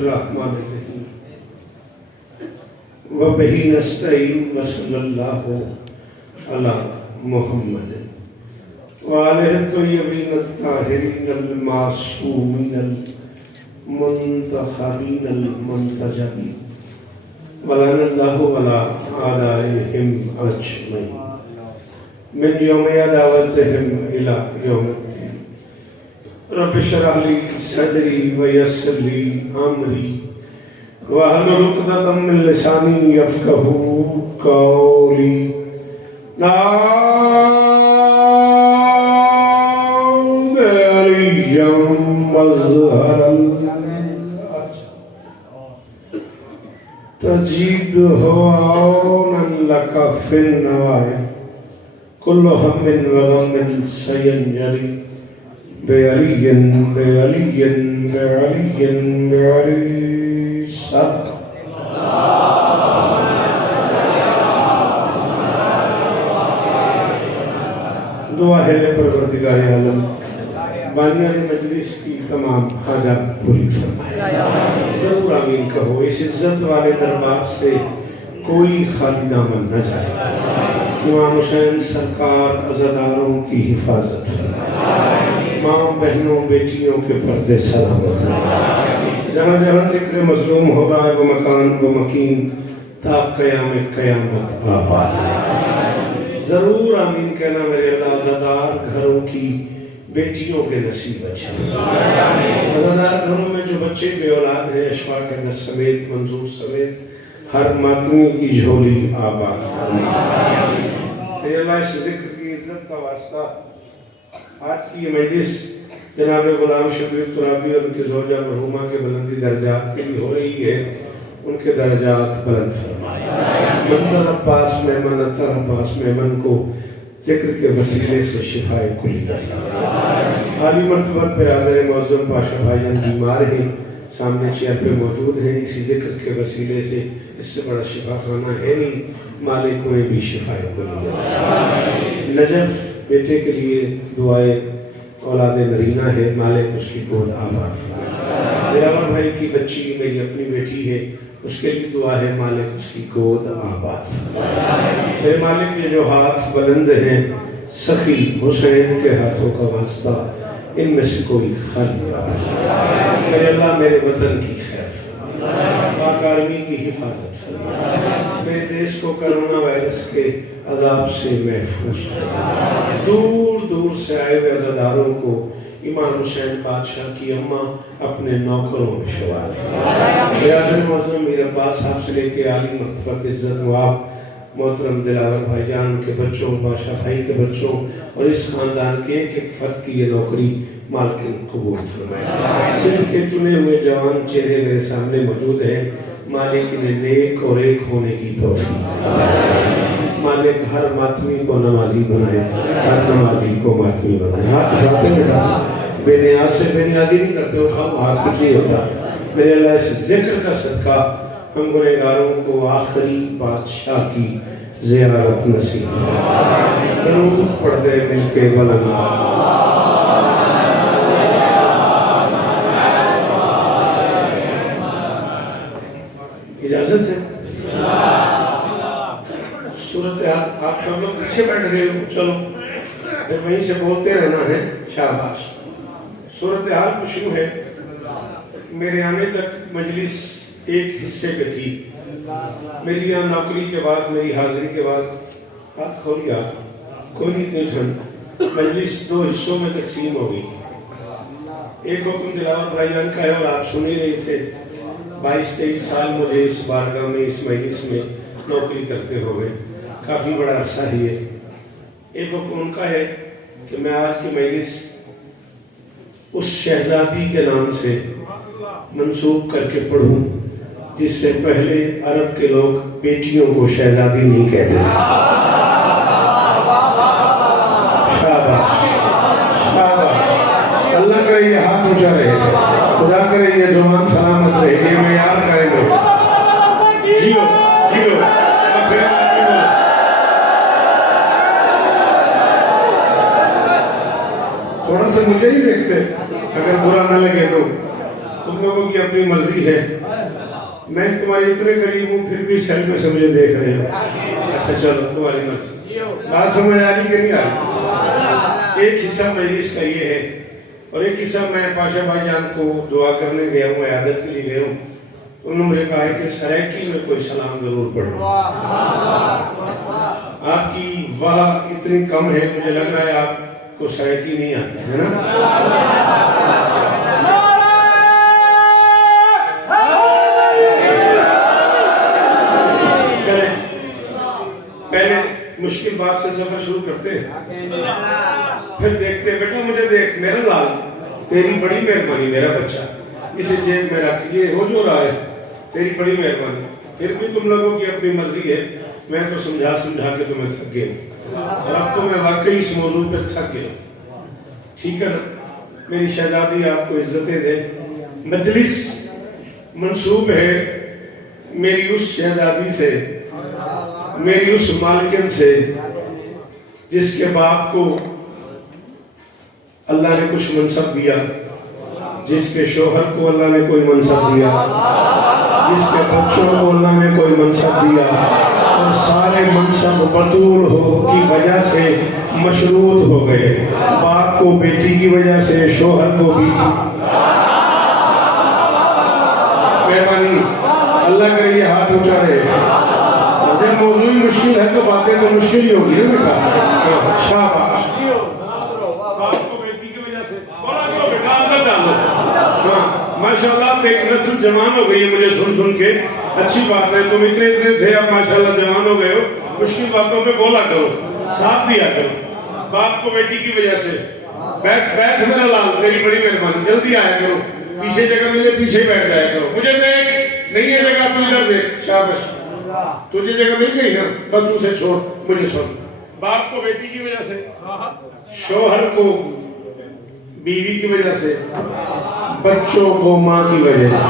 बिस्मिल्लाहिर्रहमानिर्रहीम व बिही नस्तईन व सल्लल्लाहु अला मुहम्मद व आलिहि तय्यबीन अत्ताहिरीन अल-मासूमीन अल-मुंतखबीन अल-मुंतजबीन व लअनल्लाहु अला आदाइहिम अजमईन मिन यौमि अदावतिहिम इला यौमिद्दीन। रब्बि इश्रह ली सदरी व यस्सिर ली अमरी वहलुल उक़दतम मिन लिसानी यफ़क़हू क़ौली। तजीदुहु औनन लका फ़िन्नवाए कुल्लु हम्मिन व गम्मिन सयंजरी बेअलियन बेअलियन बेअलियन बेअली सब। दुआ है परवरदिगार आलम बानियान मजलिस की तमाम हाजात पूरी फरमाए। जरूर आमीन कहो। इस इज्जत वाले दरबार से कोई खाली दामन न जाए। इमाम हुसैन सरकार अज़ादारों की हिफाजत फरमाए। माँ बहनों बेटियों के पर्दे सलामत फरमाए। जहाँ जहाँ जिक्र मज़लूम हो रहा है वो मकान वो मकीन ता क़यामत आबाद है। जरूर आमीन कहना मेरे अल्लाह। अज़ादार घरों की बेटियों के नसीब अच्छे। अज़ादार घरों में जो बच्चे बे औलाद हैं अशफाक हैदर समेत मंजूर समेत हर मातमी की झोली आबाद फरमाए। अल्लाह इस जिक्र की इज्जत का वास्ता आज की ये मजलिस जनाब गुलाम शबीर तुराबी और उनकी ज़ौजा मरहूमा के बुलंदी दर्जात के लिए हो रही है। उनके दर्जात बुलंद फरमाए। मंतर अब्बास मेमन को जिक्र के वसीले से शिफाए कुलिया। आली मर्तबत बिरादर मौज़ूम पाशा भाईजान बीमार हैं, सामने चेयर पे मौजूद हैं। इसी जिक्र के वसीले से इससे बड़ा शिफा खाना है नहीं। मालिक में भी शिफाए कुलिया। नजफ बेटे के लिए दुआएं औलाद नरीना है। मालिक उसकी गोद आबाद। दिलावर भाई की बच्ची मेरी अपनी बेटी है, उसके लिए दुआ है मालिक उसकी गोद आबाद। मेरे मालिक ये जो हाथ बुलंद हैं सखी हुसैन के हाथों का वास्ता इनमें से कोई खाली ना हो। मेरे अल्लाह मेरे वतन की खैर पाक आर्मी की हिफाजत फरमाए। मेरे देश को कोरोना वायरस के अजाब से महफूज फरमाए। दूर दूर से आए हुए अज़ादारों को इमाम हुसैन बादशाह की अम्मा अपने नौकरों में शुमार फरमाए। मीर अब्बास साहब से लेके आली मर्तबत इज्जत नवाब मोहतरम दिलावर भाईजान के बच्चों बादशाह भाई के बच्चों और इस खानदान के एक एक फर्द की ये नौकरी मालिक कबूल फरमाए। सिंध के चुने हुए जवान चेहरे मेरे सामने मौजूद हैं। मालिक ने नेक और एक होने की तौफीक। मालिक हर मातमी को नमाजी बनाए, हर नमाजी को मातमी बनाए। हाथ उठाते बेटा, बेनियाज से बेनियाजी नहीं करते। उठाओ हाथ, कुछ नहीं होता। मेरे अल्लाह इस जिक्र का सदका हम गुनहगारों को आखिरी बादशाह की ज़ियारत नसीब फरमाए। दरूद पढ़ते मिलके बुलंद। इजाजत है? सूरत आप सब लोग पीछे बैठ रहे हो, चलो फिर वहीं से बोलते रहना है। शाबाश। सूरत हाल कुछ यूं है। मेरे आने तक मजलिस एक हिस्से पे थी। मेरी यहाँ नौकरी के बाद, मेरी हाजिरी के बाद हाथ खोलिया कोई नहीं इतनी ठंड। मजलिस दो हिस्सों में तकसीम हो गई। एक हुक्म दिलावर भाईजान का है और आप सुन ही रहे थे। 22-23 साल मुझे इस बारगाह में इस मजलिस में नौकरी करते हुए काफ़ी बड़ा अरसा ही है। एक हुक्म उनका है कि मैं आज की मजलिस उस शहजादी के नाम से मंसूब करके पढ़ूं जिससे पहले अरब के लोग बेटियों को शहजादी नहीं कहते थे। शाबाश शाबाश। अल्लाह करे ये हाथ ऊंचा रहे, खुदा करे ये जुबान सलामत रहे, ये मैं याद करे लोग। जियो जियो। थोड़ा सा मुझे ही देखते अगर बुरा ना लगे तो तुम लोगों की अपनी मर्जी है। मैं तुम्हारे इतने करीब हूँ फिर भी सेल में से मुझे देख रहे हो। अच्छा चलो तुम्हारी मर्जी। बात समझ आ रही कि नहीं आ रही? एक हिस्सा मजलिस का ये है और एक हिस्सा मैं पाशा भाईजान को दुआ करने गया हूँ, इयादत के लिए गया हूँ। उन्होंने मुझे कहा है कि सरायकी में कोई सलाम जरूर पढ़ो। आपकी वाह इतनी कम है, मुझे लग रहा है आपको सरायकी नहीं आता है ना। चले पहले मुश्किल बात से सफर शुरू करते हैं, फिर देखते हैं। बेटा मुझे देख, मेरा लाल, तेरी बड़ी मेहरबानी, मेरा बच्चा इसे जेब में रख, ये हो जो रहा है, तेरी बड़ी मेहरबानी। फिर भी तुम लोगों की अपनी मर्जी है। मैं तो समझा समझा के तुम्हें थक गया और अब तो मैं वाकई इस मौजूद पे थक गया। ठीक है ना? मेरी शहजादी आपको इज्जतें दे। मजलिस मंसूब है मेरी उस शहजादी से, मेरी उस मालकिन से जिसके बाप को अल्लाह ने कुछ मनसब दिया, जिसके शोहर को अल्लाह ने कोई मनसब दिया, जिसके बच्चों को अल्लाह ने कोई मनसब दिया, और सारे मनसब बतूल हो की वजह से मशरूत हो गए। बाप को बेटी की वजह से, शोहर को भी। मेहरबानी अल्लाह करे ये हाथ ऊंचा रहे। जब मौजूद मुश्किल है तो बातें तो मुश्किल ही होगी ना बेटा। शाबाश। बाप को बेटी की वजह से माशाल्लाह एक नस्ल जवान हो गई है। मुझे सुन सुन के अच्छी बात है। तुम इतने इतने थे, अब माशाल्लाह जवान हो गए हो। मुश्किल बातों पे बोला करो, साथ दिया करो। बाप को बेटी की वजह से बैठ बैठ मेरा लाल, तेरी बड़ी मेहरबानी, जल्दी आया करो। पीछे जगह मिले पीछे बैठ जाया करो। मुझे देख, नहीं है जगह तू इधर देख। शाबाश, तुझे जगह मिल गई ना, बस उसे छोड़, मुझे सुन। बाप को बेटी की वजह से, शोहर को बीवी की वजह से, बच्चों को माँ की वजह से।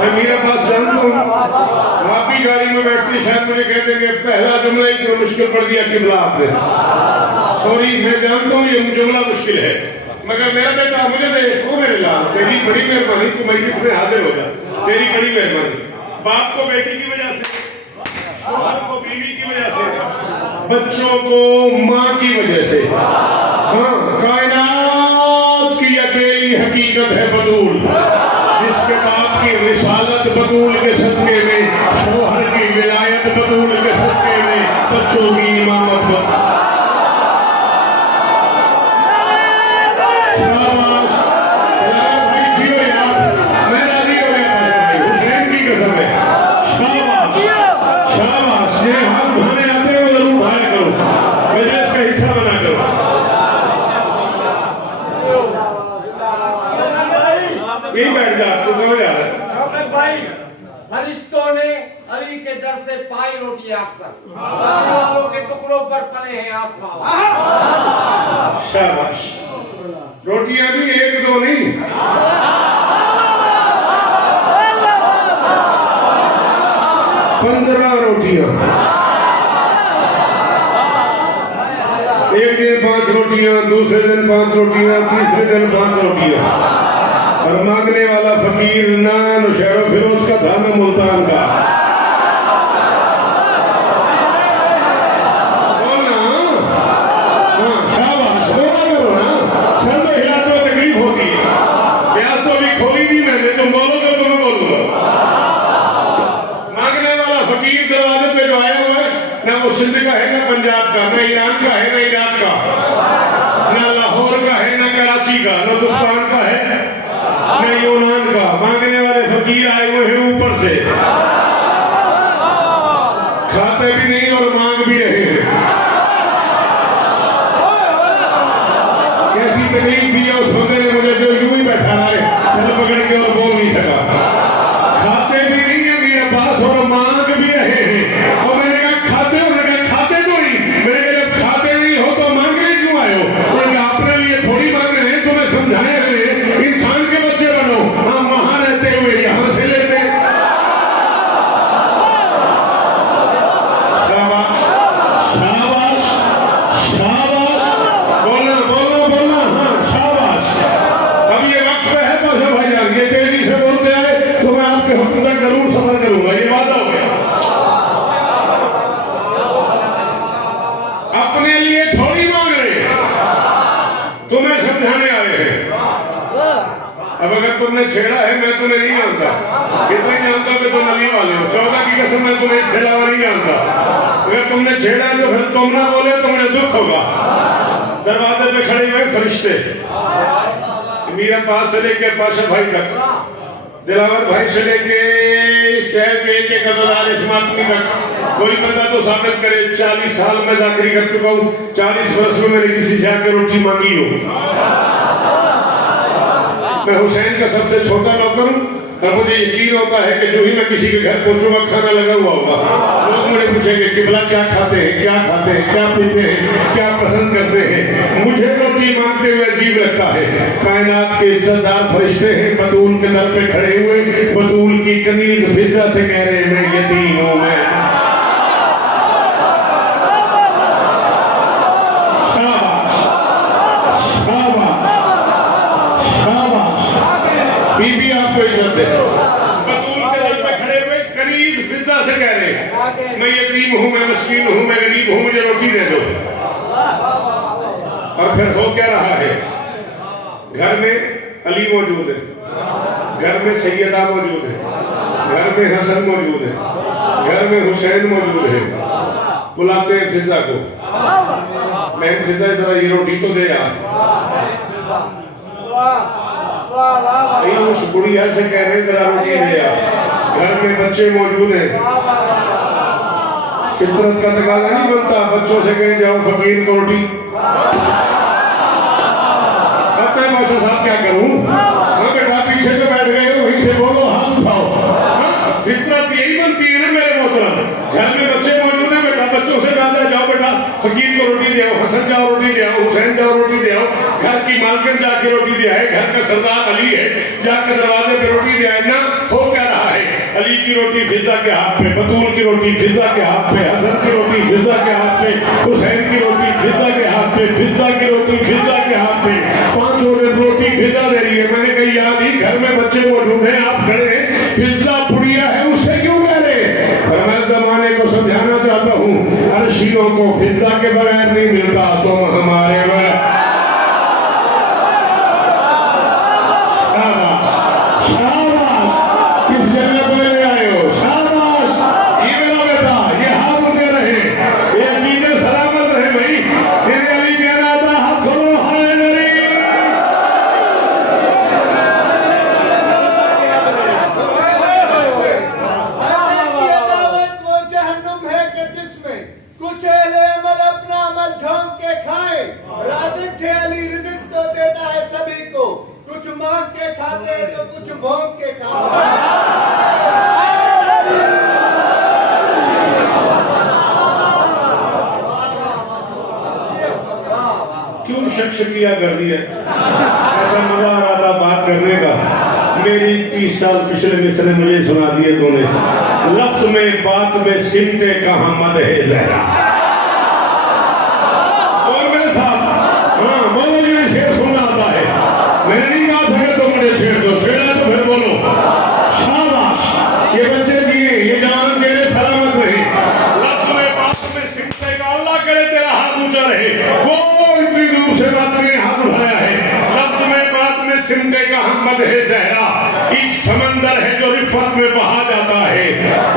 मैं मेरा पास जानता हूँ, आप भी गाड़ी में बैठती शायद मुझे कह देंगे पहला जुमला ही क्यों मुश्किल पड़ दिया किबला आपने। सॉरी, मैं जानता हूँ ये जुमला मुश्किल है, मगर मेरा बेटा मुझे देख, ओ मेरे लाल, तेरी बड़ी मेहरबानी, तू मजलिस में हाजिर हो जा, तेरी बड़ी मेहरबानी। बाप को बेटी की वजह से, शोहर को बीवी की वजह से, बच्चों को माँ की वजह से। हाँ, कायनात की अकेली हकीकत है बतूल, जिसके बाप की रिसालत बतूल के सदके में, शोहर की विलायत बतूल के सदके में, बच्चों की इमामत बतूल। फरिश्तों ने अली के दर से पाई रोटी अक्सर वालों के टुकड़ों पर पले हैं आसमान। शाबाश, रोटियां भी एक दो नहीं, 15 रोटियां। एक दिन 5 रोटियां, दूसरे दिन 5 रोटियां, तीसरे दिन 5 रोटियां। और मांगने वाला फकीर नान शहर फिरोज का था ना मुल्तान का। शाबाश, करो ना, सर में हिला तो तकलीफ होती है। प्यास तो अभी खोली नहीं मैंने, तुम बोलोगे तो मैं बोलूंगा। मांगने वाला फकीर दरवाजे पे जो आया हुआ है, ना वो सिंध का है, ना पंजाब का, ना ईरान का है, ना इराक का, ना लाहौर का है, ना कराची का, ना तुफ्तान का है, ना यूनान का। मांगने वाले फकीर आए हुए हैं ऊपर से, खाते भी नहीं और मांग भी रहे हैं। कैसी तकलीफ दी है उस बंदे ने मुझे, जो यूं ही बैठा है, सर पकड़ के और बोल नहीं सका। खाते भी नहीं है मेरे पास और मांग भी रहे हैं। और मैंने कहा खाते हो, मैंने कहा खाते तो ही, मैंने कहा जब खाते नहीं हो तो मांगने क्यों आए हो? मैंने कहा अपने लिए थोड़ी मांग रहे हैं, तुम्हें समझाए रहे, इंसान के बच्चे बनो, हम वहां रहते हुए यहाँ से लेते। छेड़ा है मैं तुम्हें नहीं जानता, कितना ही जानता कि तुम अली वाले हो, 14 की कसम मैं तुम्हें इससे अलावा नहीं जानता। अगर तुमने छेड़ा है तो फिर तुम ना बोले तो मुझे दुख होगा। दरवाजे पे खड़े हुए फरिश्ते, मीरा पास से लेकर पाशा भाई तक, दिलावर भाई से लेके शहर के एक अदादार इस्मातमी तक, कोई बंदा तो साबित करे 40 साल में जाकरी कर चुका हूँ, 40 वर्ष में मैंने किसी से आके रोटी मांगी हो। मैं हुसैन का सबसे छोटा नौकर हूँ और मुझे यकीन होता है कि जो ही मैं किसी के घर पहुंचूंगा खाना लगा हुआ होगा, लोग मुझे पूछेंगे किबला क्या खाते हैं, क्या खाते हैं, क्या पीते हैं, क्या पसंद करते हैं। मुझे रोटी मांगते हुए अजीब लगता है। कायनात के इज्जतदार फरिश्ते हैं, बतूल के दर पे खड़े हुए, बतूल की कनीज फिजा से कह रहे हैं मैं यतीम हूं, मैं बीबी आपको इज्जत दे। बतूल के दर पे खड़े हुए कनीज फिजा से कह रहे हैं मैं यतीम हूं, मैं मस्कीन हूं, मैं गरीब हूं, मुझे रोटी दे दो। और फिर हो क्या रहा है, घर में अली मौजूद है, घर में सैयदा मौजूद है, घर में हसन मौजूद है, घर में हुसैन मौजूद है। बुलाते हैं फिजा को, मैं फिजा जरा ये रोटी तो दे यार। उस बुढ़िया से कह रहे जरा रोटी दे यार। घर में बच्चे मौजूद हैं, फितरत का तकाजा नहीं बनता बच्चों से कहीं जाओ फकीर को रोटी। अब मैं मास्टर साहब क्या करूं? हाँ बेटा पीछे तो बैठ गए हो, वहीं से बोलो हाथ उठाओ। फितरत यही बनती है ना मेरे मोहतरम। घर में बच्चे मौजूद हैं, बेटा बच्चों से कहा जाओ बेटा फकीर को रोटी दे आओ, हसन जाओ रोटी दे आओ, हुसैन जाओ रोटी दे आओ। घर की मालकिन जाके रोटी दे आए, घर का सरदार अली है जाके दरवाजे पे रोटी दे आए ना। हो क्या रहा है, अली की रोटी फिजा के हाथ पे, बतूल की रोटी फिजा के हाथ पे, हसन की रोटी फिजा के हाथ पे, हुसैन की रोटी फिजा के हाथ पे, फिजा की रोटी फिजा के हाथ पे, 5 रोटी फिजा दे रही है। मैंने कही यार ही घर में बच्चे मौजूद हैं, आप खड़े हैं, फिजा बुढ़िया है उससे क्यों कह रहे? पर मैं जमाने को समझाना चाहता हूँ अर्शियों को फिजा के बगैर नहीं मिलता, तुम हमारे बगैर। किस जगह को ले आए हो? शाबाश, ये मेरा बेटा, ये हाथ उठे रहे, ये अकीदे सलामत रहे भाई। तेरे अली कहना था हाथ खोलो, हाय मेरी। दावत वो जहन्नुम है कि जिसमें कुछ अहले अमल अपना अमल ढोंग के खाए। राज़िक थे अली रिज़्क़ तो देता है सभी को, कुछ मांग के खाते हैं तो कुछ भोग के खाते हैं। क्यों शक्शकिया कर दिया? ऐसा मजा आ रहा था बात करने का। मेरी 30 साल पिछले मिसरे मुझे सुना दिए तूने। लफ्ज में बात में सिमटे कहाँ मद है जहरा। और मेरे साथ हाँ बोलो, ये शेर सुनना आता है। मैंने नहीं कहा था कि तुम मुझे छेड़ दो, छेड़ा तो फिर बोलो शाबाश। ये बच्चे दिए, ये जान के सलामत रहे। लफ्ज में बात में सिमटे का अल्लाह करे तेरा हाथ ऊंचा रहे। वो इतनी दूर से बात ने हाथ उठाया है। लफ्ज में बात में सिमटे का मद है जहरा। एक समंदर है जो रिफत में बहा जाता है,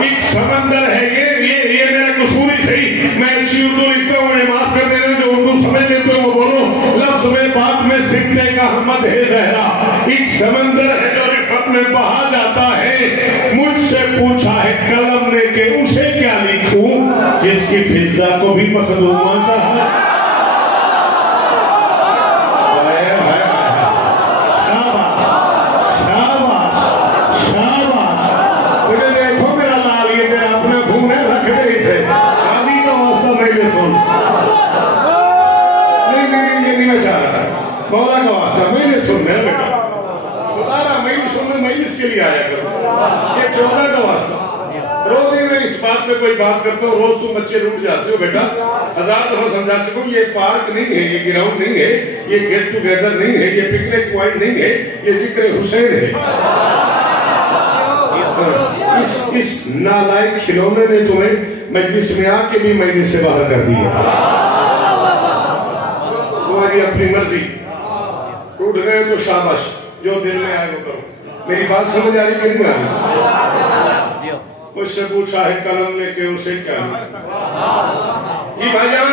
एक समंदर है ये मेरा कसूर ही सही। मैं अच्छी उर्दू लिखता हूँ, मुझे माफ कर देना, जो उर्दू समझ लेते हो वो बोलो। लफ्ज में बात में सिमटे का मद है जहरा, एक समंदर है जो रिफत में बहा जाता है। मुझसे पूछा है कलम ने कि उसे क्या लिखूं, जिसकी फिजा को भी मखदूम मानता है। मौला का वास्ता मैंने सुन मेरा बेटा बता रहा, मैं सुनने मैं इसके लिए आया करूँ। ये 14 का वास्ता। रोज ही मैं इस बात पे कोई बात करता हूँ, रोज तुम बच्चे रूठ जाते हो। बेटा 1000 दफा समझा चुका हूँ, ये पार्क नहीं है, ये ग्राउंड नहीं है, ये गेट टूगेदर नहीं है, ये पिकनिक पॉइंट नहीं है, ये जिक्र हुसैन है। इस नालायक खिलौने ने तुम्हें मजलिस में आके भी मजलिस से बाहर कर दिया। तुम्हारी अपनी मर्जी, उठ गए तो शाबाश, जो दिल में आए वो करो। मेरी बात समझ आ रही कि नहीं आ रही? मुझसे पूछा है कलम ने कि उसे क्या जी भाईजान,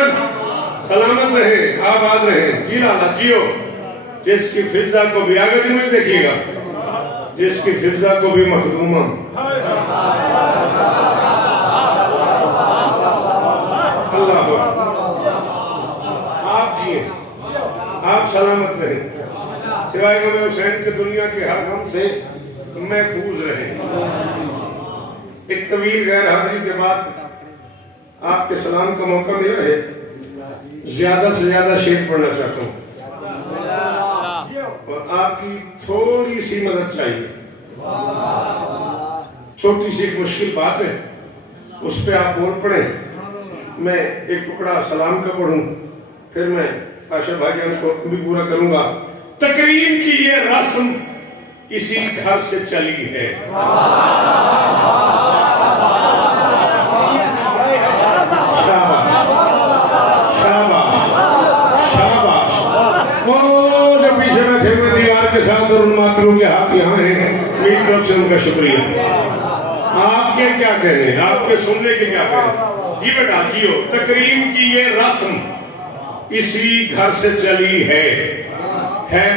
सलामत रहे, आबाद रहे, जी लाला जियो। जिसकी फिजा को भी आगे नहीं देखिएगा, जिसकी फिजा को भी मखदूमा, अल्लाह आप जिए, आप सलामत रहे, सिवाय गम हुसैन के दुनिया के हर गम से महफूज रहे। एक तवील गैर हाजिरी के बाद आपके सलाम का मौका मिला है, ज्यादा से ज्यादा शेर पढ़ना चाहता हूँ और आपकी थोड़ी सी मदद चाहिए। छोटी सी एक मुश्किल बात है, उस पर आप बोल पड़े, मैं एक टुकड़ा सलाम का पढ़ूं, फिर मैं आशा भाईजान को भी पूरा करूंगा। तकरीम की ये रस्म इसी घर से चली है। के साथ और उन मातरों के हाथ यहाँ हैं, मेरी तरफ से उनका शुक्रिया। आपके क्या कहने, आपके सुनने के क्या कहने? जी बेटा जियो। तकरीम की ये रस्म इसी घर से चली है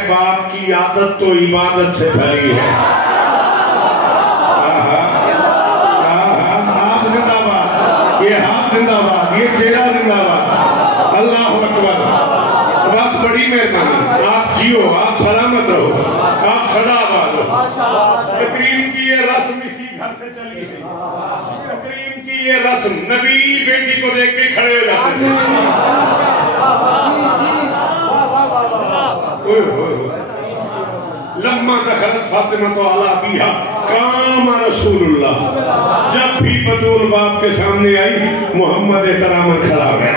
बाप की आदत तो इबादत से भरी है। आप जिंदाबाद, ये हाथ जिंदाबाद, ये चेहरा जिंदाबाद, अल्लाह अकबर। बस बड़ी मेहरबानी, आप जियो, आप सलामत रहो, आप सदा आबाद हो। तकरीम की ये रस्म इसी घर से चली है। तकरीम की ये रस्म, नबी बेटी को देख के खड़े हो जाते थे। लम्मा दखलत फातिमा तो अला बिहा काम रसूलुल्लाह, जब भी बतूल बाप के सामने आई मोहम्मद एहतरामन खड़ा हो गया।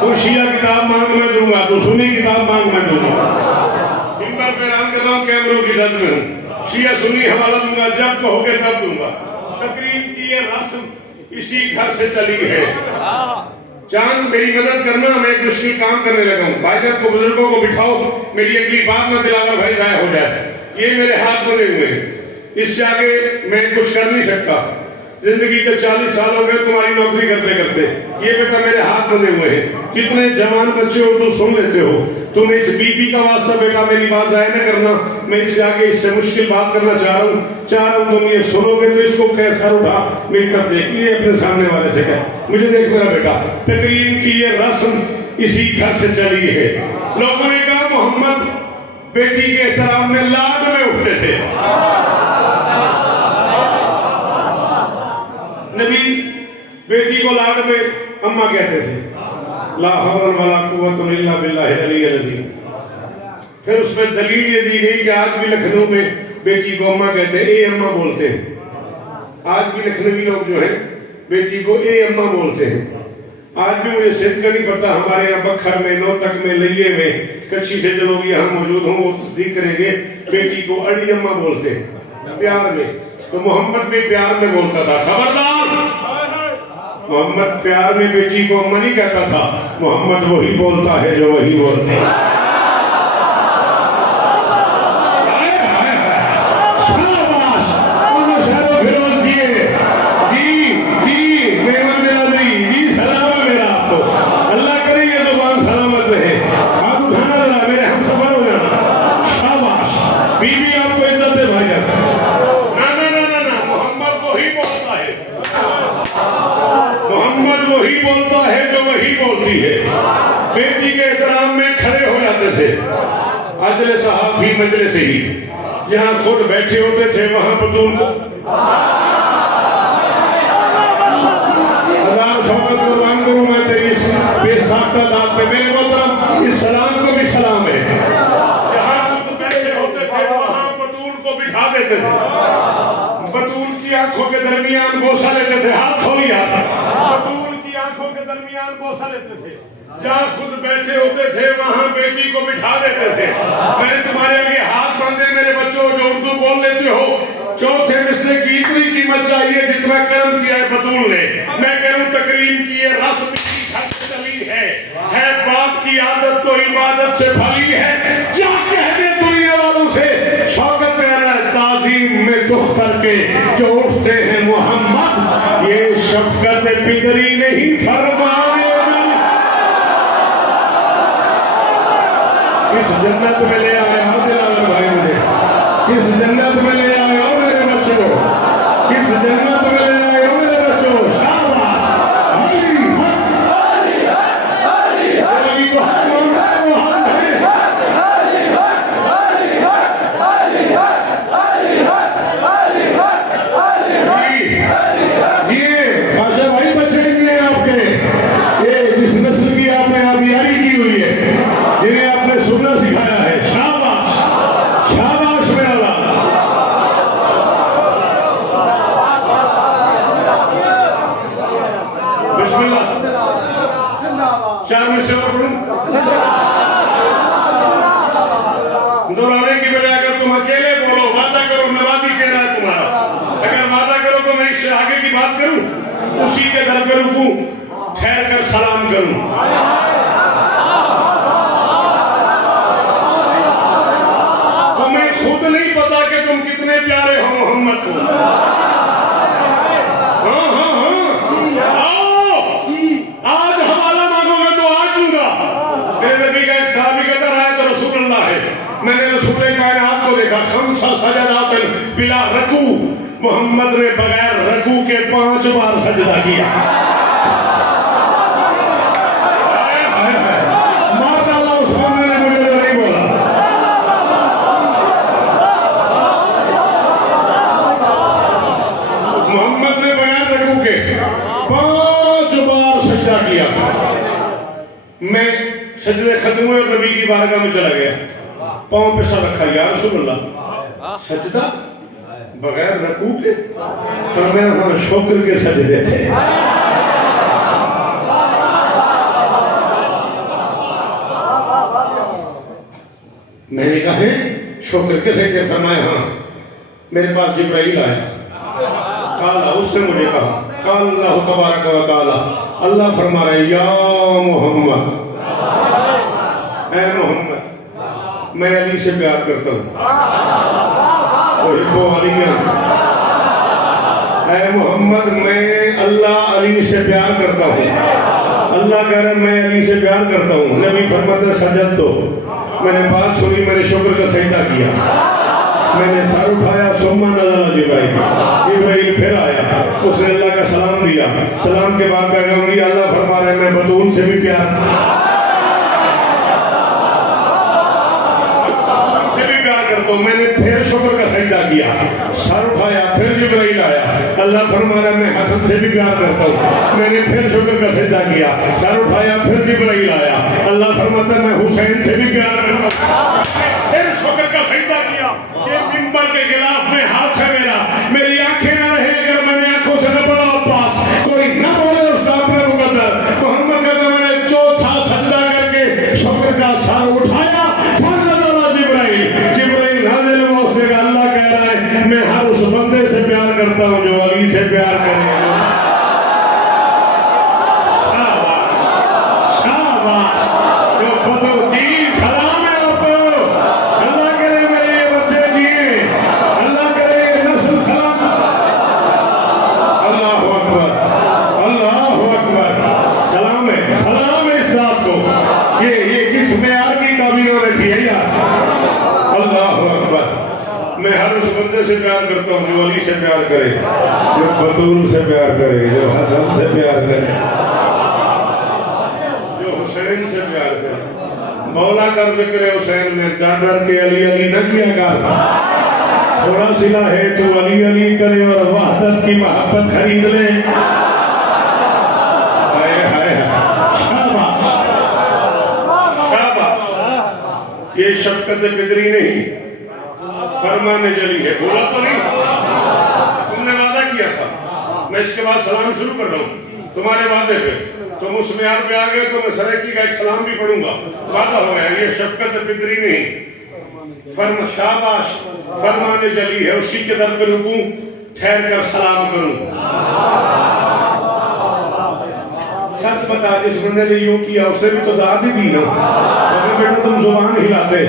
तो शिया किताब मांग मैं दूंगा, तो सुनी किताब मांग मैं दूंगा। मिंबर पे ऐलान कर रहा हूँ, कैमरों की जद में हूँ, शिया सुनी हवाला दूंगा, जब कहोगे तब दूंगा। तकरीम की ये रस्म इसी घर से चली है। चांद मेरी मदद करना, मैं एक मुश्किल काम करने लगा हूँ। भाईजान को, बुजुर्गों को बिठाओ, मेरी अगली बात में दिलावा भाई जाया हो जाए। ये मेरे हाथ बने हुए हैं, इससे आगे मैं कुछ कर नहीं सकता। जिंदगी के 40 साल हो गए तुम्हारी नौकरी करते करते, ये बेटा मेरे हाथ बंधे हुए हैं। कितने जवान बच्चे हो तो सुन लेते हो, तुम इस बीबी का वास्ता बेटा मेरी बात जाया न करना। मैं इससे आगे इससे मुश्किल बात करना चाह रहा हूँ तुम ये सुनोगे तो इसको कैसा उठा मेरी तरफ देखिए, अपने सामने वाले से कह, मुझे देख मेरा बेटा। तकरीम की ये रस्म इसी घर से चली है। लोगों ने कहा मोहम्मद बेटी के एहतराम में लाड में उठते थे। नबी बेटी को लाड में अम्मा कहते थे। ला हौल वला कुव्वत इल्ला बिल्लाहि अलिय्यिल अज़ीम। फिर उसमें दलील ये दी गई कि आज भी लखनऊ में बेटी को अम्मा कहते हैं, ए अम्मा बोलते हैं। आज भी लखनवी लोग जो हैं बेटी को ए अम्मा बोलते हैं। आज भी मुझे सिद्ध का नहीं पता, हमारे यहाँ बखर में, नौतक में, लइये में, कच्ची से जो लोग यहाँ मौजूद हों वो तस्दीक करेंगे, बेटी को अड़ी अम्मा बोलते हैं प्यार में। तो मोहम्मद भी प्यार में बोलता था, खबरदार मोहम्मद प्यार में बेटी को अम्मा नहीं कहता था, मोहम्मद वही बोलता है जो वही बोलते हैं। बेटी के एहतराम में खड़े हो जाते थे। अजले सहाफी मजलिस ही, जहां खुद बैठे होते थे वहां बतूल को मैं तेरी बेसाख्ता दात पे, मेरे मोहतरम इस सलाम को भी सलाम है। जहां खुद बैठे होते थे वहां बतूल को बिठा देते थे। बतूल की आंखों के दरमियान बोसा लेते थे, हाथ खोलिए, बतूल की आंखों के दरमियान बोसा लेते थे। जहाँ खुद बैठे होते थे वहां बेटी को बिठा देते थे। मैंने तुम्हारे आगे हाथ बांधे मेरे बच्चों जो उर्दू बोल लेते हो, चौथे मिसरे की इतनी कीमत चाहिए जितना कर्म किया है बतूल ने। मैं कह रहा हूँ तकरीम की ये रस्म इसी घर से चली है बाप की आदत तो इबादत से भरी है। क्या कह दे दुनिया जो उठते हैं मोहम्मद, ये शफकत पिदरी नहीं फरमाने किस जन्नत में ले आए हो दिलावर भाई, मुझे किस जन्नत में ले आए हो मेरे बच्चों, किस जन्नत में ले आए हो मेरे बच्चों। शाबाश, अली दोहराने की बजाय अगर तुम अकेले बोलो, वादा करो, नवाजी चेहरा है तुम्हारा, अगर वादा करो तो मैं इससे आगे की बात करूं, उसी के दर पे रुकूं, ठहर कर सलाम करूं। तुम्हें खुद नहीं पता कि तुम कितने प्यारे हो मोहम्मद को। हाँ हाँ हाँ, आओ, आज हवाला मांगोगे तो आज दूंगा। मेरे नबी का एक साहबी कहता रहा है तो रसूल अल्लाह है, मैंने रसूल कायनात को देखा, खमसा सजदातन बिला रकू, मोहम्मद ने बगैर रकू के 5 बार सजदा किया। मार डाला उस बंदे ने, मुझे नहीं बोला। मोहम्मद ने बगैर रकू के 5 बार सजदा किया। मैं सजदे खत्म हुए और नबी की बारगाह में चला गया, पांव पे सर रखा, या रसूल अल्लाह सजदा बगैर रकू के? फरमाया हाँ, शुक्र के सजदे थे। मैंने कहा है शुक्र के सजदे? फरमाया हाँ। मेरे पास जिब्राइल आया, काला, उसने मुझे कहा, काला तबारक व तआला, अल्लाह फरमा रहा है, या मोहम्मद, ऐ मोहम्मद, मैं अली से प्यार करता हूँ। ऐ मोहम्मद, मैं अल्लाह अली से प्यार करता हूँ। अल्लाह कह रहा है मैं अली से प्यार करता हूँ। नबी फरमाते सजद तो, मैंने बात सुनी, मैंने शुक्र का सजदा किया, मैंने सर उठाया, सुम्मा नज़र जिब्राइल फिर आया, उसने अल्लाह का सलाम दिया। सलाम के बाद पैगाम दिया, अल्लाह फरमा रहा है मैं बतूल से भी प्यार तो मैंने फिर शुक्र का सजदा किया, सर उठाया, फिर जिब्राइल आया, अल्लाह फरमा रहा है मैं हसन से भी प्यार करता हूँ। मैंने फिर शुक्र का सजदा किया, सर उठाया, फिर जिब्राइल आया, अल्लाह फरमाता है मैं हुसैन से भी प्यार करता हूँ। फिर शुक्र का सजदा किया, ये मिंबर के गिलाफ में हाथ है मेरा, मेरी आंखें न रहे अगर मैंने आंखों से न पड़ा अब्बास, कोई न बोले उसका अपने मुकद्दर। मोहम्मद कहता मैंने चौथा सजदा करके शुक्र का सर उठाया, मैं हर उस बंदे से प्यार करता हूँ जो अली से प्यार करेगा। शाबाश, शाबाश, जो बतो जी, सलाम है आपको। अल्लाह करे मेरे ये बच्चे जिए, अल्लाह करे ये नस्ल सलाम। अल्लाह अकबर, अल्लाह अकबर, सलाम है इस रात को। ये किस मेयार की काबिलों ने की है यार। अल्लाह अकबर, मैं हर उस बंदे से प्यार करता हूँ जो अली से प्यार करे, जो बतूल से प्यार करे, जो हसन से प्यार करे, जो हुसैन से प्यार करे। मौला का जिक्र हुसैन ने डर डर के अली अली न किया कर, थोड़ा सिला है तो अली अली करे और वहदत की मोहब्बत खरीद ले। हाय हाय, शाबाश शाबाश, ये शफकत बिदरी नहीं, फरमाने जली है। बोला तो नहीं, तुमने वादा किया था, मैं इसके बाद सलाम शुरू कर रहा हूँ तुम्हारे वादे पे, तुम उस म्यार पे आ गए तो मैं सरेकी का एक सलाम भी पढ़ूंगा, वादा हो गया। ये शफकत बिदरी नहीं, फर्म शाबाश, फरमाने जली है, उसी के दर पे रुकूं, ठहर कर सलाम करूं। सच बता, जिस बंदे ने यूं किया उसे भी तो दाद ही दी ना। अगर बेटा तुम जुबान हिलाते,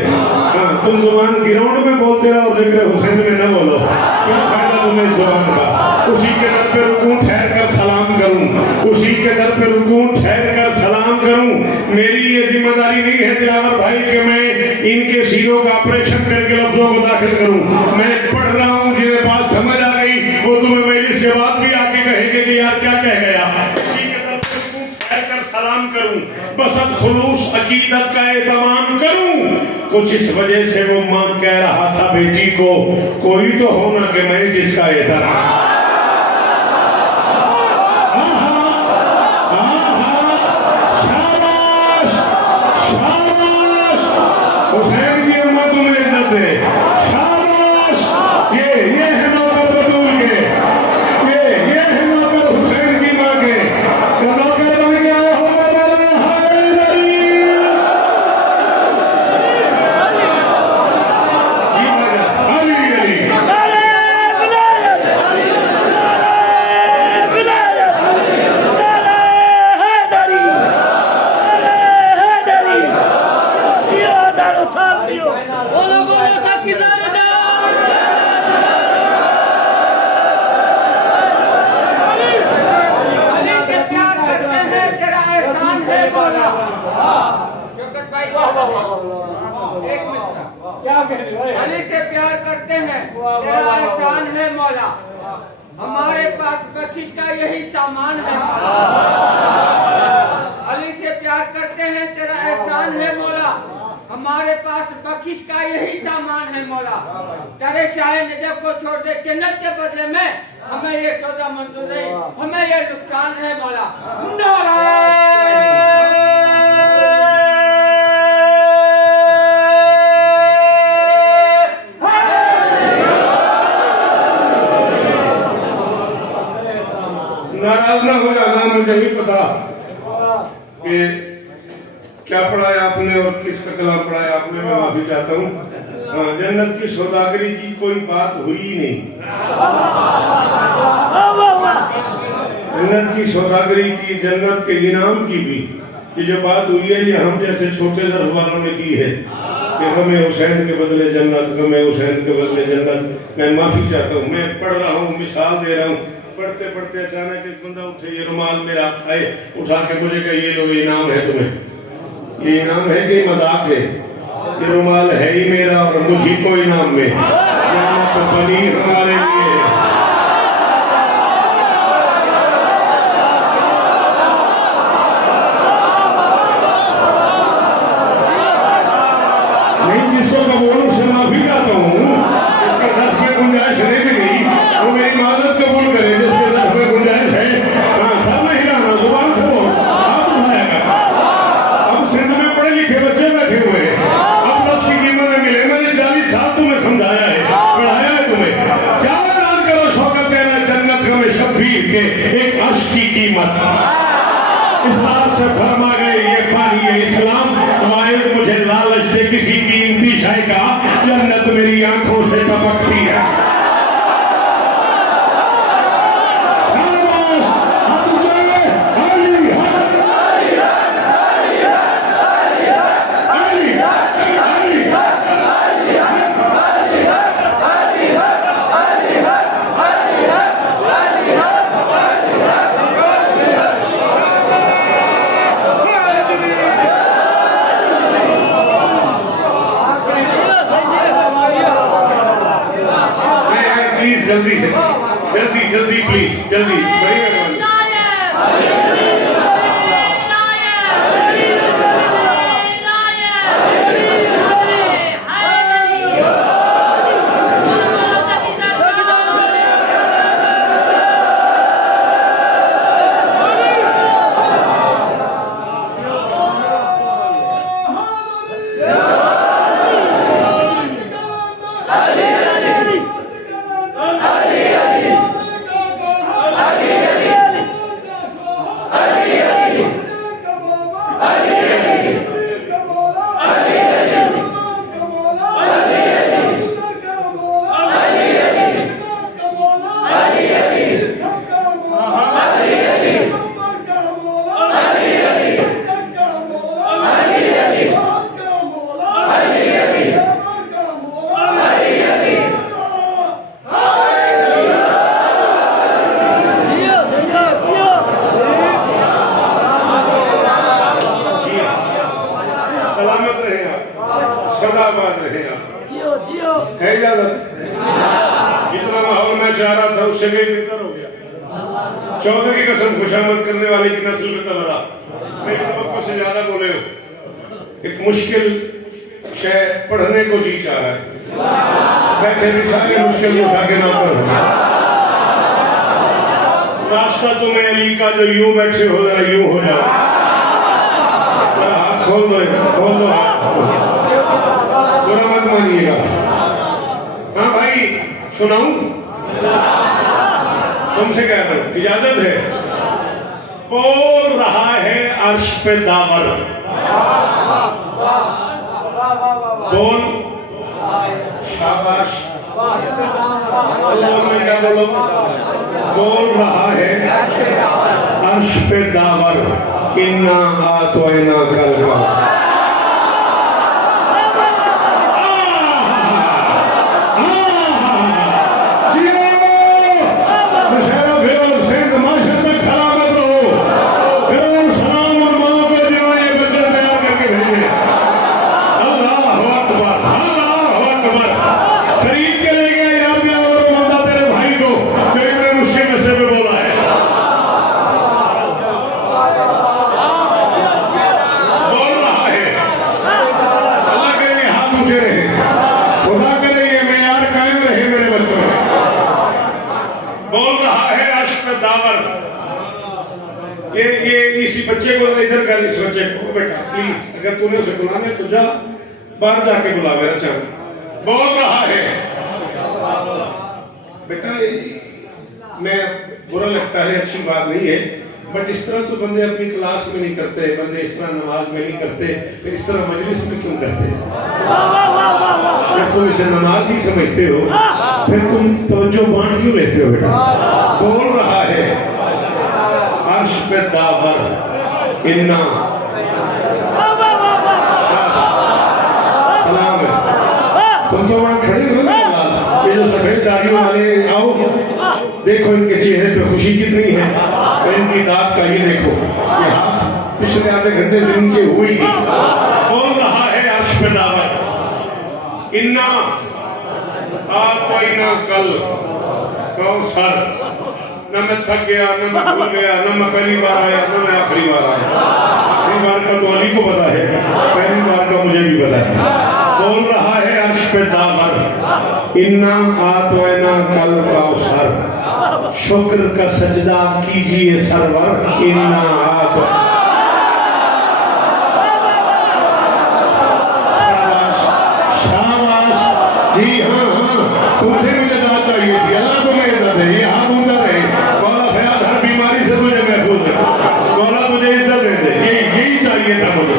हाँ तुम जुबान ग्राउंड में बोलते रहो और जिक्र हुसैन में न बोलो, क्या फायदा तुम्हें जुबान का। उसी के दर पे रुकूं ठहर कर सलाम करूं, उसी के दर पे रुकूं ठहर कर सलाम करूं। मेरी ये जिम्मेदारी नहीं है दिलावर भाई कि मैं इनके सीनों का ऑपरेशन करके लफ्जों को दाखिल करूं। मैं पढ़ रहा हूं, जिन्हें बात समझ आ गई वो तुम्हें मेरी से बात भी आके कहेंगे कि यार क्या कह गया। उसी के दर पे रुकूं ठहर कर सलाम करूं, बसत खुलूस अकीदत का एहतमाम करूं। कुछ इस वजह से वो मां कह रहा था बेटी को, कोई तो होना कि मैं जिसका एहतराम। हुसैन की अम्मा तुम्हें इज्जत दे, शाबाश। ये है नौकर बतूल के, ये है नौकर हुसैन की माँ के। तो नौकर बन गया हो अली से प्यार करते हैं, तेरा एहसान है मौला। हमारे पास बख्शिश का यही सामान है। अली से प्यार करते हैं, तेरा एहसान है मौला। हमारे पास बख्शिश का यही सामान है मौला। तेरे शाह नजब को छोड़ दे जन्नत के बदले में, हमें ये सौदा मंजूर नहीं, हमें ये नुकसान है मौला। नाराज ना हो जाना, मुझे नहीं पता कि क्या पढ़ाया आपने और किसका कलाम पढ़ाया आपने, मैं माफी चाहता हूँ। जन्नत की सौदागरी की कोई बात हुई ही नहीं। जन्नत की सौदागरी की, जन्नत के इनाम की भी ये जो बात हुई है, ये हम जैसे छोटे ज़र्फ वालों ने की है कि हमें हुसैन के बदले जन्नत, हमें हुसैन के बदले जन्नत। मैं माफी चाहता हूँ, मैं पढ़ रहा हूँ, मिसाल दे रहा हूँ। पढ़ते पढ़ते अचानक एक बंदा उठे, ये रुमाल मेरा उठाए, उठा के मुझे कहे ये लो इनाम है तुम्हें। ये इनाम है कि मजाक है? ये रुमाल है ही मेरा और मुझी को इनाम में जन्नत बनी हमारे लिए। नहीं, जिसको कबूल उससे माफी चाहता हूँ, इसके दर्द में गुंजाइश नहीं मिली वो मेरी माजरत कबूल करे। जिसके दर्द में गुंजाइश है, हाँ सब में हिलाना, जुबान से बोल, हाथ उठाएगा। अब सिंध में पढ़े लिखे बच्चे बैठे हुए हैं, अब बस की कीमत मिले। मैंने 40 साल तुम्हें समझाया है, पढ़ाया है तुम्हें। क्या ऐलान करो शौकत तेरा जन्नत में शब्बीर के एक अर्श की कीमत। इस बात से फरमा गए ये पानी ये इस्लाम, वाहिद मुझे लालच दे किसी कीमती शाय का, जन्नत मेरी आंखों से टपकती है। जल्दी से, जल्दी जल्दी प्लीज, जल्दी, बड़ी मेहरबानी। Ali सके बेहतर हो गया। 14 की कसम खुशामद करने वाले की नस्ल में तबरा मेरी तवक्को से ज्यादा बोले हो। एक मुश्किल शय पढ़ने को जी चाह रहा है, बैठे भी सारे मुश्किल उठा के ना पढ़ो। रास्ता तुम्हें अली का जो यूं बैठे हो जरा यूं हो जाओ। हाथ खोल दो, खोल दो, बुरा मत मानिएगा। हाँ भाई सुनाऊं, तुमसे कह रहा हूं, इजाजत है। बोल रहा है अर्श पे दावर, बोल शाबाश, बोलो, बोल रहा है अर्श पे दावर, इन्ना आतोइना कल का। ये इसी बच्चे को इधर कर, इस बच्चे को बेटा प्लीज, अगर तूने उसे बुलाना है तो जा बाहर जाके बुला मेरा चांद। बोल रहा है बेटा, मैं बुरा लगता है, अच्छी बात नहीं है, बट इस तरह तो बंदे अपनी क्लास में नहीं करते, बंदे इस तरह नमाज में नहीं करते, फिर इस तरह मजलिस में क्यों करते? जब तुम इसे नमाज ही समझते हो फिर तुम तवज्जो बांट क्यों लेते हो बेटा? बोल रहा है अर्श पे दावर, इन्ना सलाम है। तुम तो वहां खड़े हो ना, ये जो सफेद दाढ़ियों वाले, आओ देखो इनके चेहरे पे खुशी कितनी है, और इनकी दांत का ये देखो, ये हाथ पिछले आधे घंटे से नीचे हुई नहीं। बोल रहा है अर्श पे दावर, इन्ना आतोइना कल कौसर। न मैं थक गया, न मैं भूल गया, न मैं पहली बार आया, न मैं आखिरी बार आया। आखिरी बार का तो अली को पता है, पहली बार का मुझे भी पता है। बोल रहा है अर्श पे दावर, इन्ना आतोइना कल कौसर, शुक्र का सजदा कीजिए सरवर, इन्ना आतो। शाबाश, जी हाँ हाँ, तुमसे भी लगा चाहिए थी, अल्लाह तुम्हें इज्जत दे, ये हाथ ऊंचा रहे, बीमारी से तुझे महफूज रखे, मौला तुझे इज्जत दे दे, यही चाहिए था मुझे।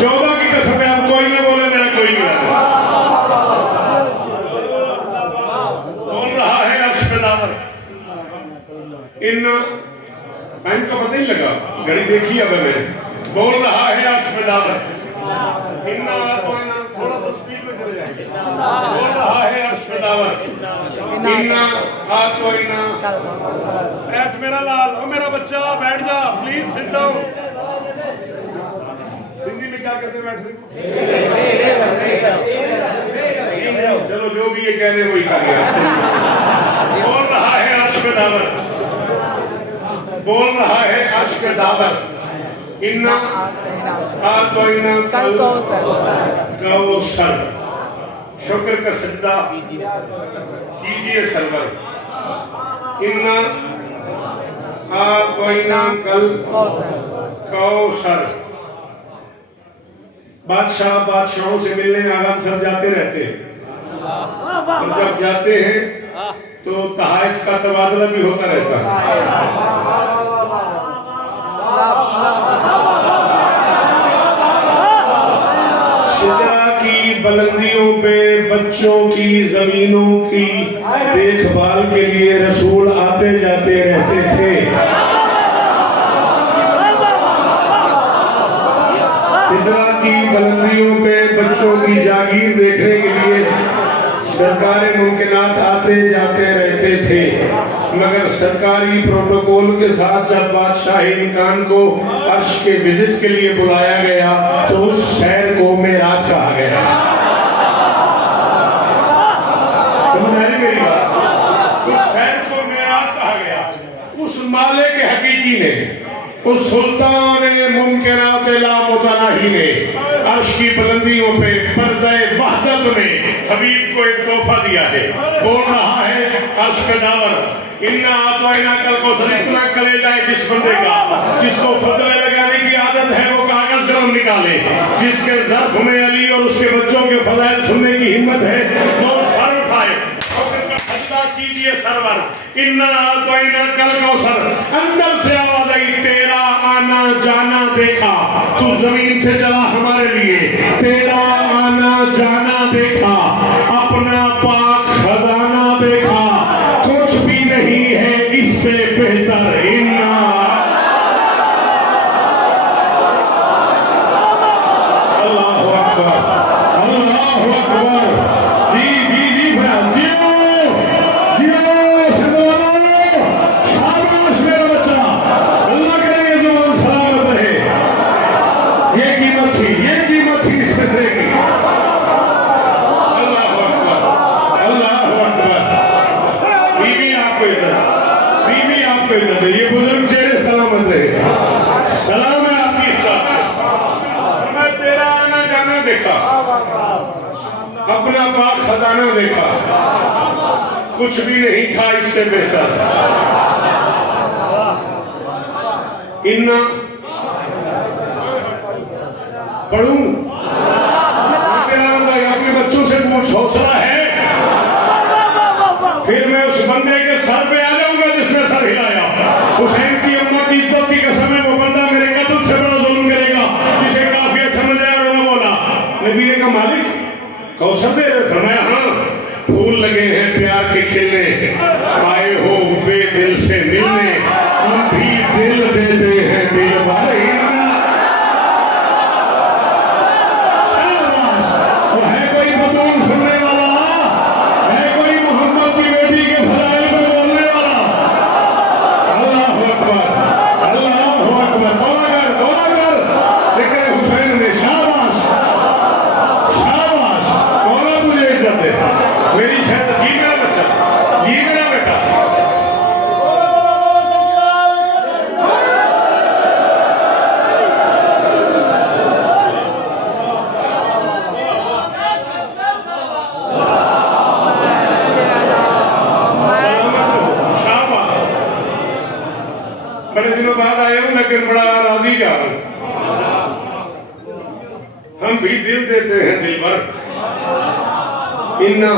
14 की कसम है, अब कोई नहीं बोले, मेरा कोई नहीं रहा। बोल रहा है अर्श पे दावर, इन्ना, टाइम का पता ही लगा, घड़ी देखी अब मैंने। बोल रहा है अर्श पे दावर, इन्ना, थोड़ा सा स्पीड में चले जाएंगे। बोल रहा है अर्श पे दावर, इन्ना आतोइना। ऐस मेरा लाल, ओ मेरा बच्चा बैठ जा, प्लीज सिट डाउन। हिंदी में क्या कहते हैं बैठने को? चलो जो भी ये कह रहे वही कर गया। बोल रहा है अर्श पे दावर, बोल रहा है अर्श पे दावर, इन्ना आतोइना कल कौसर, शुक्र का सजदा कीजिए सरवर, इन्ना आतोइना कल कौसर। बादशाह बादशाहों से मिलने आगम सब जाते रहते हैं, और जब जाते हैं तो तहाइफ का तबादला भी होता रहता है। सिदरा की बुलंदियों पे बच्चों की जमीनों की देखभाल के लिए रसूल आते जाते रहते थे। सिदरा की बुलंदियों पे बच्चों की जागीर देखने के लिए सरकारी मुमकिनात आते जाते रहते थे, मगर सरकारी प्रोटोकॉल के साथ जब बादशाह इनकान को अर्श के विजिट के लिए बुलाया गया तो उस शहर को मेराज कहा गया। समझ आ रही मेरी बात? उस शहर को मेराज उस मालिक हकीकी ने, उस सुल्तान मुमकिनात लामुतनाही ने अर्श की बुलंदियों पे पर्दे वहदत में हबीब को एक तोहफा दिया है। बोल रहा है अर्श पे दावर, इन्ना आतोइना कल को इतना कलेजा है जिस बंदे का जिसको फतले लगाने की आदत है वो कागज कलम निकाले, जिसके ज़र्फ में अली और उसके बच्चों के फज़ाइल सुनने की हिम्मत है वो सर उठाए कीजिए सरवर। इन्ना आतोइना कल कौसर, अंदर से आवाज आई तेरा आना जाना देखा, तू जमीन से चला हमारे लिए, तेरा आना जाना देखा, अपना पाक खजाना देखा, कुछ भी नहीं है इससे बेहतर। इन्ना अल्लाहु अकबर, अल्लाहु अकबर। जी जी जी भैया जियो शाबाश मेरा बच्चा, अल्लाह करे ये जुबान सलामत रहे। ये कीमत थी इस फैसले की। अल्लाहु अकबर, अल्लाहु अकबर। बीवी आपको इज्जत है, ये बुजुर्ग चेहरे सलामत रहे। सलाम है आपकी इस बात पे। मैं तेरा आना जाना देखा, अपना पाक खजाना देखा, कुछ भी नहीं था इससे बेहतर। इन्ना पढ़ूं भाई, अपने बच्चों से पूछ हौसला है, फिर मैं उस बंदे के सर पे आ जाऊंगा जिसने सर हिलाया। हुसैन की अम्मा की इज्जत की कसम है, वो बंदा मेरे कत्ल से बड़ा जुल्म करेगा जिसे काफिया समझ आया। और बोला नबी ने कहा मालिक कौसर दे रहे? फरमाया हाँ, फूल लगे हैं प्यार के खिलने, आए हो बेदिल से मिलने, हम भी दिल देते हैं दिल वाले। तो है कोई बतून सुनने वाला, है कोई मोहम्मद की बेटी के भलाई में बोलने वाला? अल्लाहु अकबर, अल्लाहु अकबर। बोला कर लेकिन हुसैन ने शाबाश शाबाश, बोला तुझे इज्जत है मेरी शायद। जी मेरा बच्चा, जी मेरा बेटा। बड़े दिनों बाद आया हूं लेकिन बड़ा राजी जा रहा हूं। हम भी दिल देते हैं दिल भर। इन्ना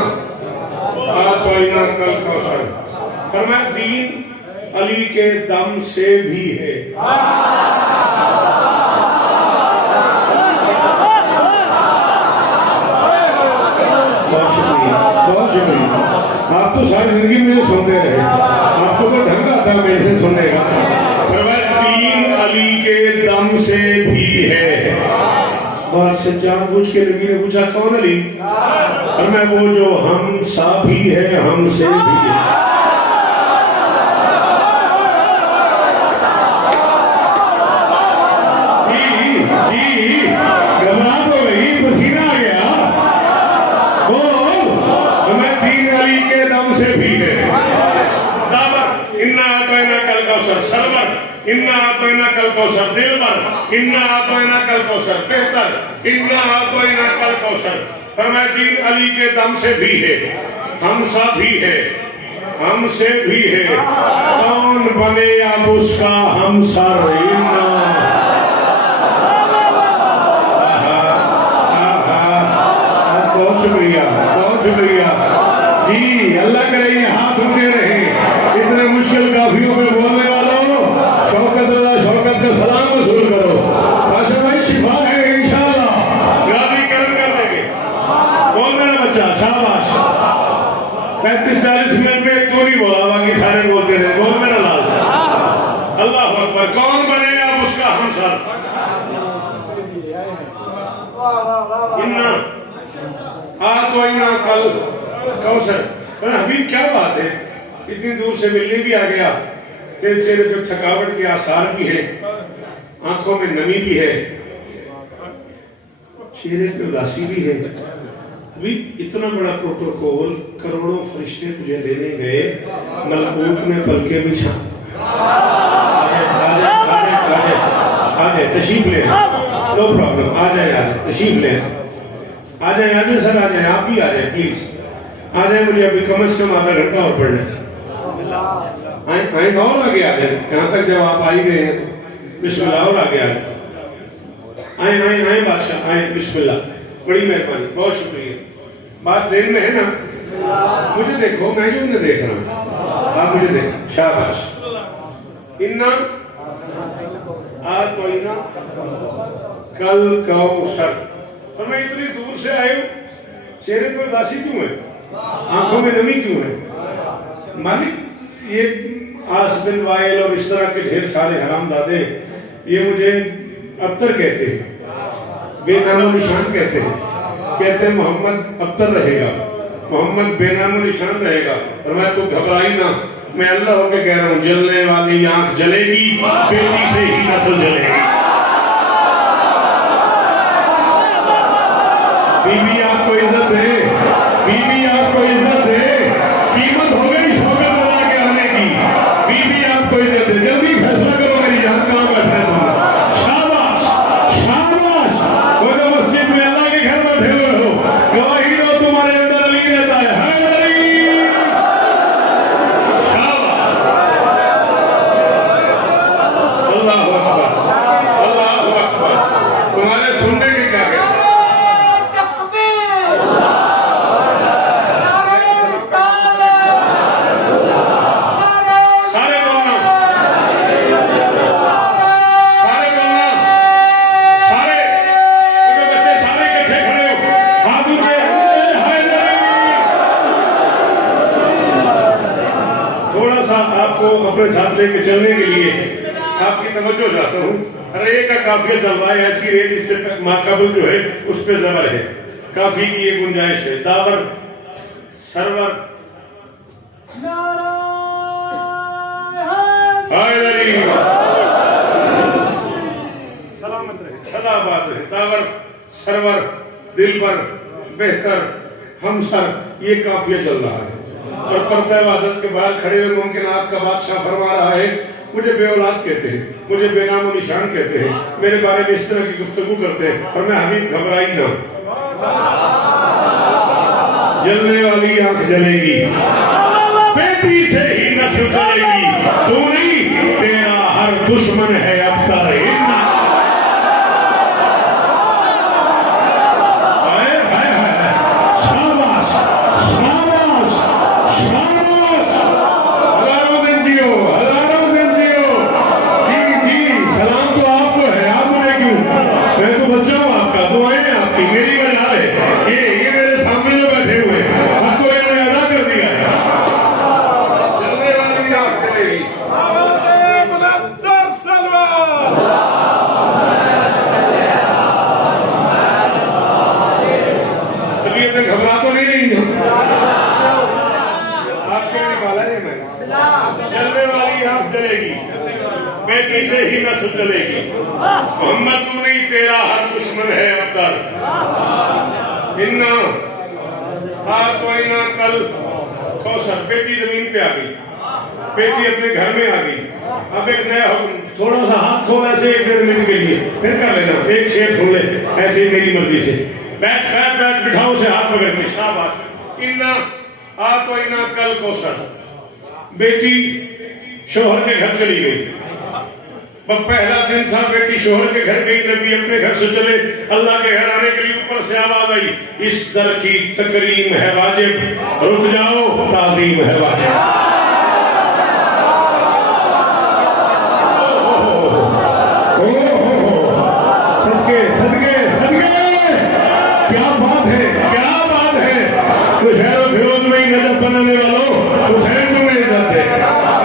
आतोइना कल कौसर, फरमाया दीन अली के दम से भी है। बहुत शुक्रिया, बहुत शुक्रिया। आप तो सारी जिंदगी मुझे सुनते रहे, आपको तो ढंग आता है मेरे से सुनने का। दीन अली के दम से भी है। बात से जानबूझ के नबी ने पूछा कौन अली? और मैं वो जो हम सा भी है हमसे भी है। जी घबराहट हो गई, पसीना आ गया। मैं दीन अली के दम से भी है। दावर इन्ना आतोइना कल कौसर, सरवर इन्ना आतोइना कल कौसर, दिलबर इन्ना आतोइना कल कौसर, बेहतर इन्ना आतोइना कल कौसर। फरमाया दीन अली के दम से भी है, हमसा भी है, हमसे भी है। कौन बने अब उसका हमसर? इन्ना बहुत शुक्रिया, बहुत शुक्रिया जी। अल्लाह करे ये हाथ ऊंचे रहे। इतने मुश्किल काफियों में बोलने वालों, शौकत अल्लाह शौकत का सलाम वसूल करो। आशा भाई शिफा है इंशाअल्लाह, गाजी कर्म कर देंगे। बोल मेरा बच्चा शाबाश। 35-40 मिनट में एक नहीं बोला, बाकी सारे बोलते रहे। बोल मेरा लाल, अल्लाह अकबर। कौन बने अब उसका हमसर? इन्ना आतोइना कल कौसर। हबीब क्या बात है, इतनी दूर से मिलने भी आ गया, तेरे चेहरे पर थकावट के आसार भी है, आंखों में नमी भी है, चेहरे पे उदासी भी है। अभी इतना बड़ा प्रोटोकॉल, करोड़ों फरिश्ते तुझे लेने गए, मलकूत ने पलके बिछा आ जाए तशरीफ ले, नो प्रॉब्लम, आ जाए तशरीफ ले, आ जाए सर, आ जाए, आप भी आ जाए प्लीज, आ जाए। मुझे अभी कम से कम आधा घंटा और पढ़ना है। आए और आगे आ जाए, यहाँ तक जब आप आ ही गए हैं, बिस्मिल्लाह, और आगे आ जाए। आए बादशाह, आए, बिस्मिल्लाह, बड़ी मेहरबानी, बहुत शुक्रिया। बात ट्रेन में है ना, मुझे देखो, मैं क्यों नहीं देख रहा हूँ, आप मुझे देखो, शाबाश। इन्ना आज तो इन्ना कल कौसर, और मैं इतनी दूर से आए हूँ, चेहरे पर उदासी क्यों है, आंखों में नमी क्यों है? मालिक, ये आस बिन वाइल और इस तरह के ढेर सारे हरामजादे ये मुझे अब्तर कहते हैं, बेनामो निशान कहते हैं मोहम्मद अब्तर रहेगा, मोहम्मद बेनामो निशान रहेगा। और मैं तो घबराई ना, मैं अल्लाह होके कह रहा हूँ, जलने वाली आंख जलेगी, बेटी से ही नस्ल जलेगी। बीबी आपको इज्जत दे, बीबी आपको इज्जत दे, कीमत हो गई शौकत बना के आने की, बीबी आपको इज्जत दे। जल्दी फैसला करो, मेरी जान कहाँ बैठे तुम? शाबाश शाबाश, वो तो मस्जिद में अल्लाह के घर बैठे हुए हो, गवाही दो तुम्हारे अंदर अली रहता है अली। शाबाश, अल्लाहु अकबर, अल्लाहु अकबर। तुम्हारे सुनने की क्या कहते? अपने साथ लेके चलने के लिए आपकी तवज्जो चाहता हूँ। रे का काफिया चल रहा है, ऐसी रे जिससे माकाबुल जो है उस पे जबर है, काफी की ये गुंजाइश है। दावर सरवर सलामत रहे, सदाबाद रहे। दावर सरवर दिलबर बेहतर हमसर, ये काफिया चल रहा है। और पर्दा इबादत के बाहर खड़े हुए मुमकिनात का बादशाह फरमा रहा है, मुझे बेऔलाद कहते हैं, मुझे बेनामो निशान कहते हैं, मेरे बारे में इस तरह की गुफ्तगू करते हैं, और मैं हबीब घबराई ना, जलने वाली आंख जलेगी, बेटी से ही नस्ल चलेगी, तू नहीं, तेरा हर दुश्मन है अब्तर। बेटी से ही नस्ल चलेगी, मोहम्मद तू नहीं, तेरा हर दुश्मन है अब्तर। इन्ना आतवैना कल कौसर, बेटी जमीन पे आ गई, बेटी अपने घर में आ गई। अब एक नया हुक्म, थोड़ा सा हाथ खोल ऐसे 1-1.5 मिनट के लिए, फिर कर लेना, एक शेर सुन ले ऐसे ही मेरी मर्जी से। बैठ बैठ बैठ, बिठाओ से हाथ पकड़ के, शाबाश। इन्ना आतवैना कल कौसर, बेटी शोहर के घर चली गई। पहला दिन था, बेटी शोहर के घर गई, नबी अपने घर से चले, अल्लाह के घर आने के लिए ऊपर से आवाज आई, इस दर की तकरीम है वाजिब, रुक जाओ, ताजीम है वाजिब। सदके सदके सदके, क्या बात है, क्या बात है। तो शहरों फिरोज में ही नजर बनाने वालों, हुसैन तुम्हें इज्जत है।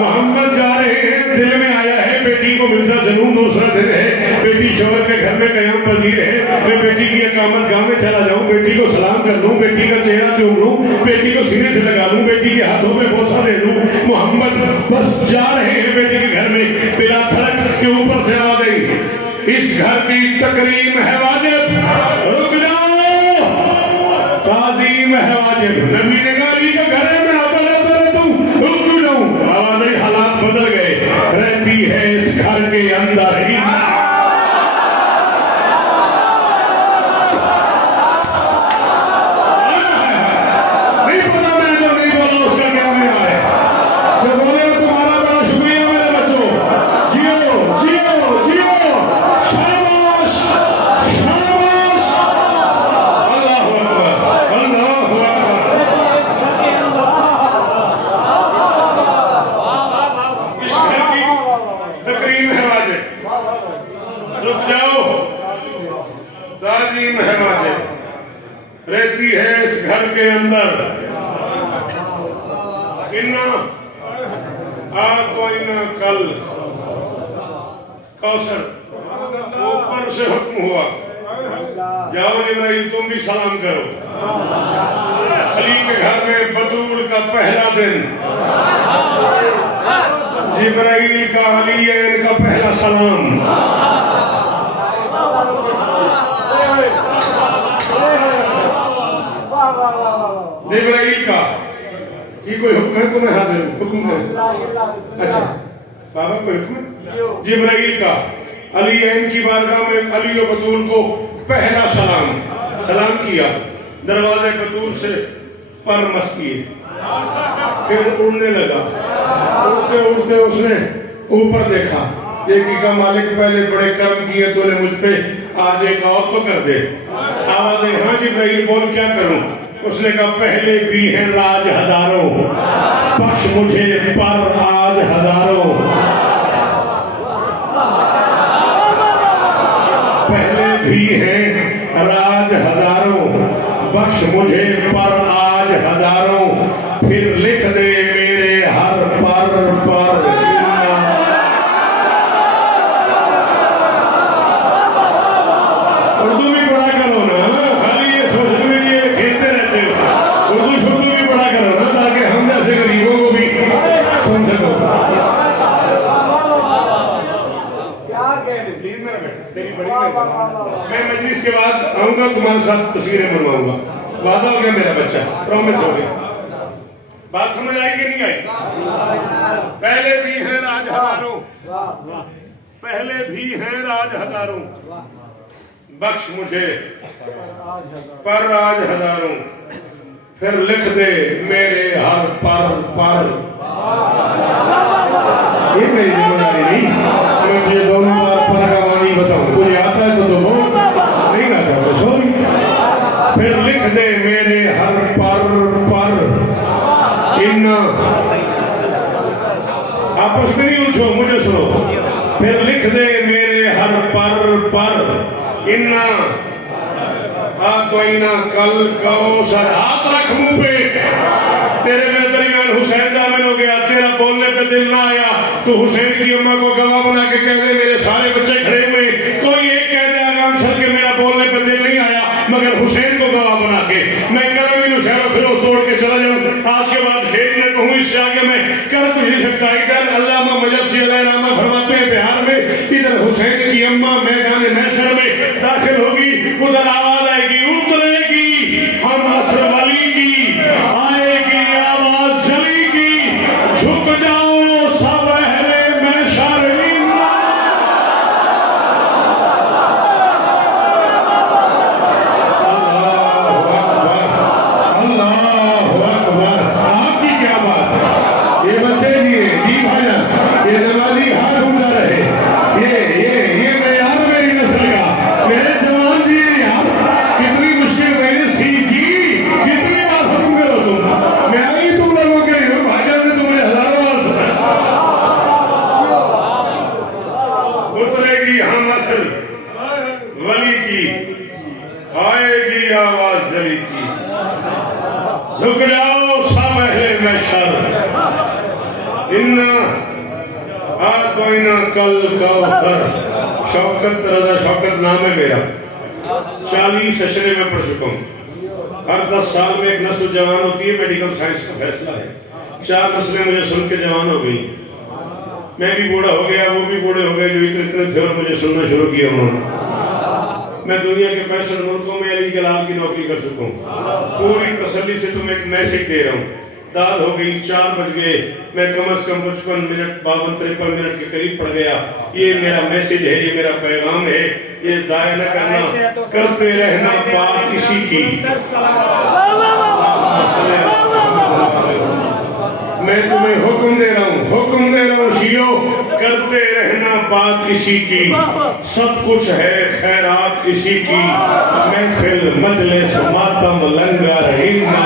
मोहम्मद जा रहे हैं, दिल में आया है बेटी को मिर्जा जनून, दूसरा दिन है, बेटी शोहर के घर में कयाम पजीर है, मैं बेटी की इकामत गांव में चला जाऊं, बेटी को सलाम कर लूं, बेटी का चेहरा चूम लूं, बेटी को सीने से लगा लूं, बेटी के हाथों में बोसा दे दूं। मोहम्मद बस जा रहे हैं बेटी के घर में, बिला खड़क के ऊपर से आ गई, इस घर की तकरीम है वाजिब, रुक जाओ, ताजीम है वाजिब। नबी ने कहा, अली का घर है, मैं आता रहता रहता हूं, रुक क्यों जाऊं? आवाज आई, हालात बदल गए। रहती है इस घर के अंदर ही। नहीं पता मैं जो नहीं बोला उसका क्या में आए जो बोले तुम्हारा बड़ा शुक्रिया मेरे बच्चों। जियो जियो जियो, शाबाश शाबाश। अल्लाह अकबर अल्लाह अकबर। इस घर की तकरीम है वाजिब, रुक जाओ। ताजीम है वाजिब, रहती है इस घर के अंदर। इन्ना आपको इन्ना कल कौसर ऊपर से हुक्म हुआ, जाओ इब्राहिम तुम भी सलाम करो। अली के घर में बतूल का पहला दिन, जिब्राइल का अली का पहला सलाम। जिब्राइल का ये कोई हुक्म है? तुम्हें हाजिर हुक्म है। अच्छा बाबा कोई हुक्म है? जिब्राइल का अली की बारगाह में अली और बतूल को पहला सलाम किया। दरवाजे बतूल से पर मस किए, फिर उड़ने लगा। उड़ते उड़ते उसने ऊपर देखा, देखी का मालिक पहले बड़े कर्म किए तूने मुझ पे, आज एक और तो कर दे। आवाज आई, हाँ जिब्राइल बोल क्या करूं? उसने कहा पहले भी हैं राज हजारों, बख्श मुझे पर आज हजारों। पहले भी हैं राज हजारों, बख्श मुझे पर आज हजारों। फिर लिख दे मेरे हर पर उर्दू भी पढ़ा करो ना, खाली ये सोशल मीडिया में खेलते रहते हो। उर्दू शुद्ध भी पढ़ा करो ना, ताकि हम जैसे गरीबों को भी सुन सको। मैं मजलिस के बाद आऊंगा, तुम्हारे साथ तस्वीरें बनवाऊंगा। वादा हो गया मेरा बच्चा, प्रॉमिस हो गया। बात समझ आई कि नहीं आई? पहले भी हैं राज हजारों, पहले भी हैं राज हजारों, बख्श मुझे पर आज हजारों। फिर लिख दे मेरे हर पर। ये मेरी जिम्मेदारी नहीं, मैं तुझे दोनों बार पर का वाणी बताऊं। तुझे आता है तो बोल, नहीं आता तो सुन। फिर लिख दे मेरे हर पर इन्ना। आपस में नहीं उलझो, मुझे सुनो। फिर लिख दे मेरे हर पर इन्ना आतोइना कल कौसर। हाथ रख मुंह पे, तेरे में दरमियान हुसैन दामन हो गया, तेरा बोलने पे दिल ना आया तो हुसैन की अम्मा को गवाह बना के कह दे मेरे सारे बच्चे खड़े हुए, कोई एक कह दे आगाम सर के मेरा बोलने पे दिल नहीं आया, मगर हुसैन को गवाह बना के मैं करम शहर फिरोज तोड़ के चला जाऊं। आज के बाद शेख ने कहूँ, इससे आगे मैं कर कुछ नहीं सकता। इधर अल्लामा मजसी अलैहिर्रहमा फरमाते हैं बिहार में, इधर हुसैन की अम्मा मैदान महशर में दाखिल होगी, उधर आवाज आएगी, उतरेगी हम असर वाली की, आएगी आवाज जली की, झुक जाओ सब अहले महशर। वली की आएगी आवाज जली की, झुक जाओ सब अहले महशर। इन्ना आतोइना कल कौसर। शौकत रजा शौकत नाम है मेरा, 40 अशरे में पढ़ चुका हूँ। हर 10 साल में एक नस्ल जवान होती है, मेडिकल साइंस का फैसला है। 4 नस्लें मुझे सुन के जवान हो गई। मैं भी बूढ़ा हो गया, वो भी बूढ़े हो गए जो इतने थे और मुझे सुनना शुरू किया उन्होंने। मैं दुनिया के 65 मुल्कों में अली के लाल की नौकरी कर चुका हूँ। पूरी तसल्ली से तुम्हें एक मैसेज दे रहा हूँ, दाल हो गई, 4 बज गए, मैं कम से कम 55 मिनट 52-53 मिनट के करीब पड़ गया। ये मेरा मैसेज है, ये मेरा पैगाम है, ये जाया न करना, करते रहना बात इसी की। मैं तुम्हें हुक्म दे रहा हूँ शियो, करते रहना बात इसी की। सब कुछ है खैरात इसी की, महफिल मजलिस मातम लंगर हिन्ना।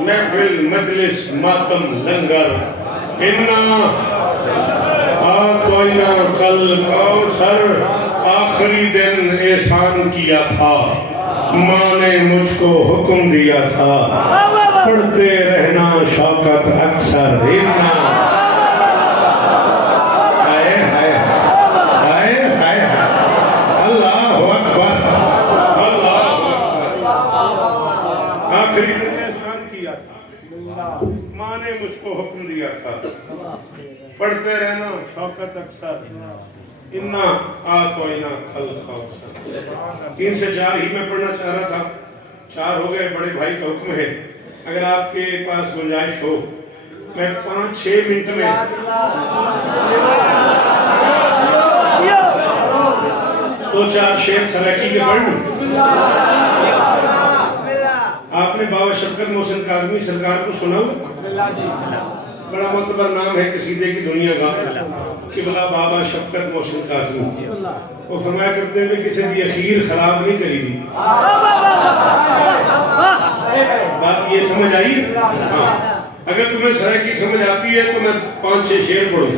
महफिल मजलिस मातम लंगर हिन्ना आकोइना कल कौसर, आखिरी दिन एहसान किया था, माँ ने मुझको हुक्म दिया था, पढ़ते रहना शौकत अक्सर हिन्ना। आखिरी दिन एहसान किया था, माँ ने मुझको हुक्म दिया था, पढ़ते रहना शौकत अक्सर, इन्ना आतोइना कल कौसर। 3 से 4 ही मैं पढ़ना चाह रहा था, 4 हो गए, बड़े भाई का हुक्म है। अगर आपके पास गुंजाइश हो, मैं 5-6 मिनट में 2-4 शेर सराकी के पढ़ लूं। आपने बाबा शफकत मोहसिन काज़मी सरकार को सुना हो? बड़ा मोतबर नाम है कसीदे की दुनिया का, किबला बाबा शफकत मोहसिन काज़मी। वो फरमाया करते हैं किसी की अखीर खराब नहीं करी थी। बात ये समझ आई? हाँ। अगर तुम्हें सराकी समझ आती है तो मैं 5-6 शेर पढ़ूं।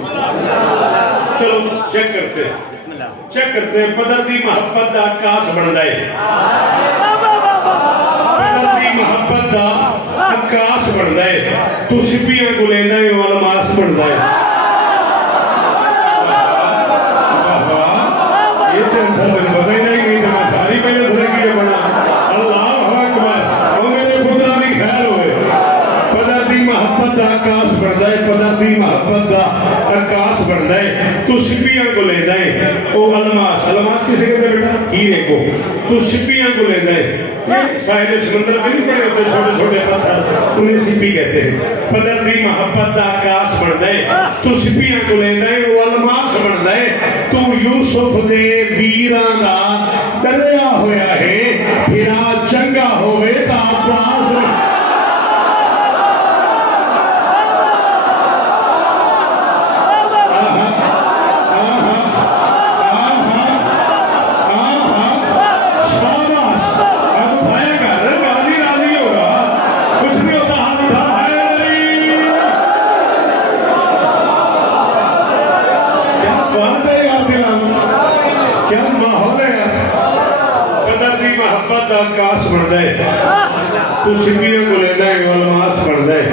चलो चेक करते हैं। पदर दी मोहब्बत दा आकाश बनदा है, मोहब्बत दा आकाश बनदा है, तू सिपियां को लेना है वो अलमास बनदा है। ये तो इंसान बन पता ही नहीं तो मैं सारी पहले धुले की बना। अल्लाह अकबर, ओ मेरे खुदा दी खैर होवे। पदर दी मोहब्बत दा आकाश बनदा है, पदर दी मोहब्बत दा आकाश बनदा है, तू सिपियां को लेना है वो अलमास। अलमास किसे कहते हैं बेटा? हीरे को। तू सिपियां को लेना है, साहिल समुद्र में नहीं पड़े होते छोटे छोटे पत्थर, उन्हें सिपी कहते हैं। पदर दी मोहब्बत दा आकाश बनदा है, तू सिपियां को लेंदा है वो अलमास बनदा है, तू यूसुफ दे वीरां दा डरिया होया है, फिरा चंगा होवे ता अब्बास। आकाश बनदा है, तू सिपियां को लेंदा है वो अलमास बनदा है,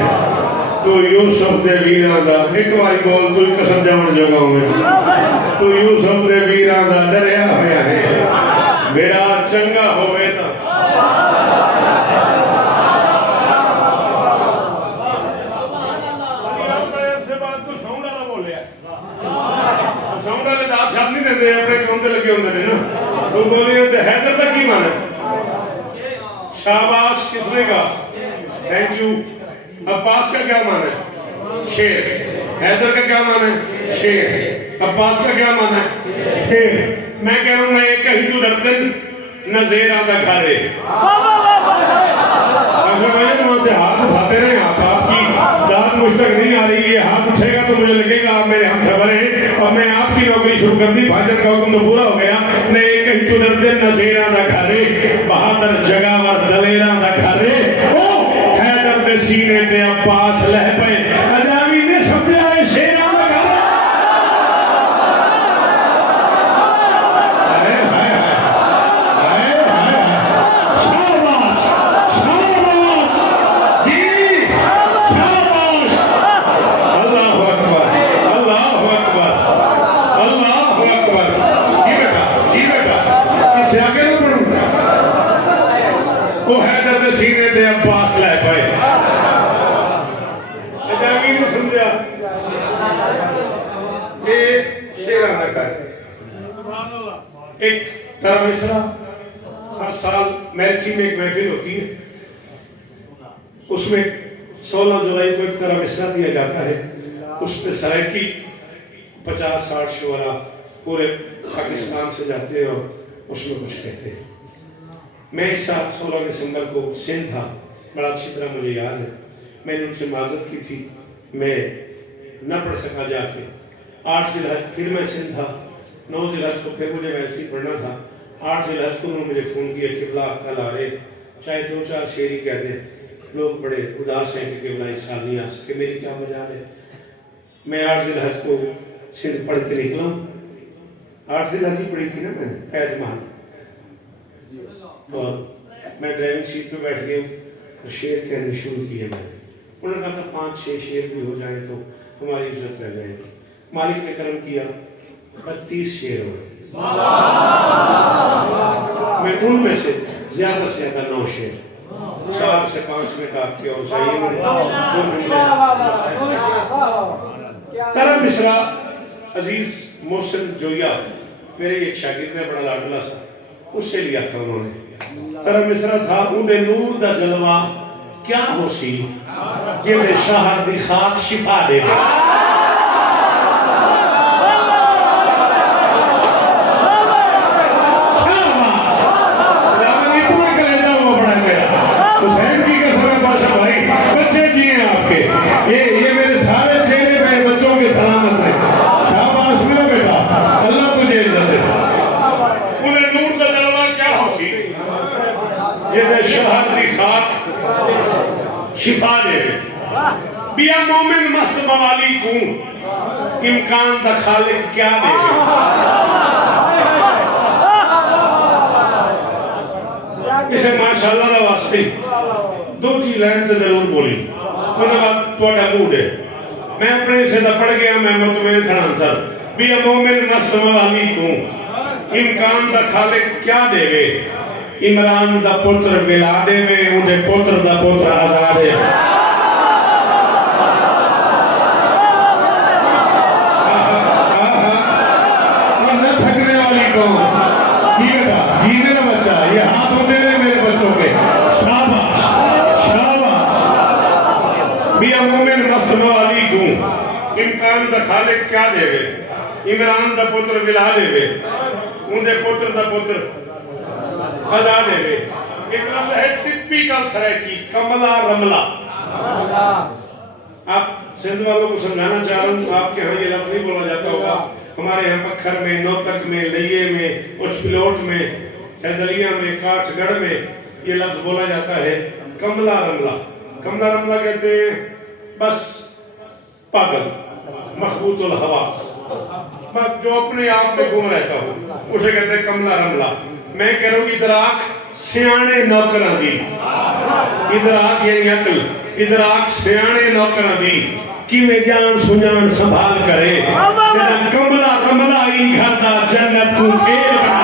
तू यूसुफ दे वीरां दा एक बारी बोल तू कसम जावन जोगा होवे, तू यूसुफ दे वीरां दा डरिया होया है, मेरा चंगा होवे ता। से बात को साउंड वाला बोलिया, साउंड वाले दाद शब्द नहीं देंदे, अपने काम ते लगे होंदे ने ना। तू बोलिए ते हैदर दा की माने? शाबाश। किसने कहा? Thank you. अब्बास का क्या माना है? शेर। हैदर का क्या माना है? शेर। अब्बास का क्या माना है? शेर। मैं कह रहा हूं मैं कहीं तो डरते नजेर आता खारे। वहां से हाथ उठाते रहे, आपकी दाद मुझ तक नहीं आ रही है, हाथ उठेगा तो मुझे लगेगा आप मेरे हम सबर हैं और कर दी भाजन का हुक्म तो पूरा हो गया ने कहीं तो डरते नज़ीरा दा घरे बहादुर जगावर दलेरा दा घरे ओ हैदर दे सीने ते अब्बास लह पे अजामी ने समझा है शेरा दा घर अरे हाय हाय हाय हाय शाबाश शाबाश जी शाबाश अल्लाहू अकबर अल्लाहू अकबर अल्लाहू अकबर जी बेटा इससे आगे नहीं बढ़ूंगा वो हैदर दे सीने ते अब्बास लह पाए सजावी ने समझा ये शेरा ना कर एक तरह मिसरा हर साल मैसी में एक महफिल होती है उसमें 16 जुलाई को एक तरह मिसरा दिया जाता है उस पे सरायकी 50-60 शुअरा पूरे पाकिस्तान से जाते हैं और उसमें कुछ कहते हैं मैं इस साल 16 दिसंबर को सिंध था बड़ा अच्छी तरह मुझे याद है मैंने उनसे माजत की थी मैं न पढ़ सका जाके 8 जिलहज फिर मैं सिंध था 9 जिलहज को फिर मुझे वैसे ही पढ़ना था 8 जिलहज को उन्होंने मुझे फ़ोन किया किबला कल आ रहे चाहे 2-4 शेर ही कह दें लोग बड़े उदास हैं कि किबला इस साल नहीं आ सके मेरी क्या मजाल है मैं 8 जिलहज को सिंध पढ़ के निकला 8 जिलहज ही पढ़ी थी ना मैंने फैजमान और मैं ड्राइविंग सीट पे बैठ गया और शेर कहने शुरू किए मैंने उन्होंने कहा था 5-6 शेर भी हो जाए तो हमारी इज्जत रह जाएगी मालिक ने कर्म किया 32 शेर हो गए मैं उनमें से ज्यादा 9 शेर 4 से 5 मिनट आपके और तरह मिसरा अजीज मोहसिन जोया मेरे एक शागिर्द है बड़ा लाडला सा उससे लिया था उन्होंने तरह मिसरा था उदे नूर दा जलवा क्या होसी जिले शहर दी खाक शिफा दे ये मेरे सारे चेहरे मेरे बच्चों के सलामत है शाबाश मेरा बेटा अल्लाह तुझे इज्जत दे उन्हें नूर का जलवा क्या होसी ये शहर दी खाक शिफा दे बिया मोमिन मस्त मवाली को इम्कान दा खालिक क्या दे इसे माशाअल्लाह दा वास्ते दो चीज लाइन ते जरूर बोली थोड़ा मूड है मैं अपने से पढ़ गया मैं मुतमईन खड़ा सर भी मोमिन मसलम वाली को इम्कान दा खालिक क्या देवे इमरान दा पुत्र विला देवे उनके पुत्र दा पुत्र आजाद है न थकने वाली कौन जी बेटा जी मेरा बच्चा ये हाथ उठे मेरे बच्चों के शाबाश बिया मोमिन मसलम वाली को इम्कान दा खालिक क्या देवे इमरान दा पुत्र विला देवे उनके पुत्र दा पुत्र अदा देवे एक लफ्ज़ है टिपिकल सरायकी कमला रमला आप सिंध वालों को समझाना चाह रहा हूँ आपके यहाँ ये लफ्ज़ नहीं बोला जाता होगा हमारे यहाँ पत्थर में नौतक में लइये में उचपिलोट में सैदलिया में काठगढ़ में ये लफ्ज़ बोला जाता है कमला रमला कहते हैं बस पागल मखबूतुल हवास जो अपने आप में गुम रहता हो उसे कहते हैं कमला रमला मैं कह रहा हूँ इदराक सियाने नौकरां दी इदराक यानी अकल इदराक सियाने नौकरां दी किवें जान सुजान संभाल करे कमला रमला ही खाता जन्नत को खेल बना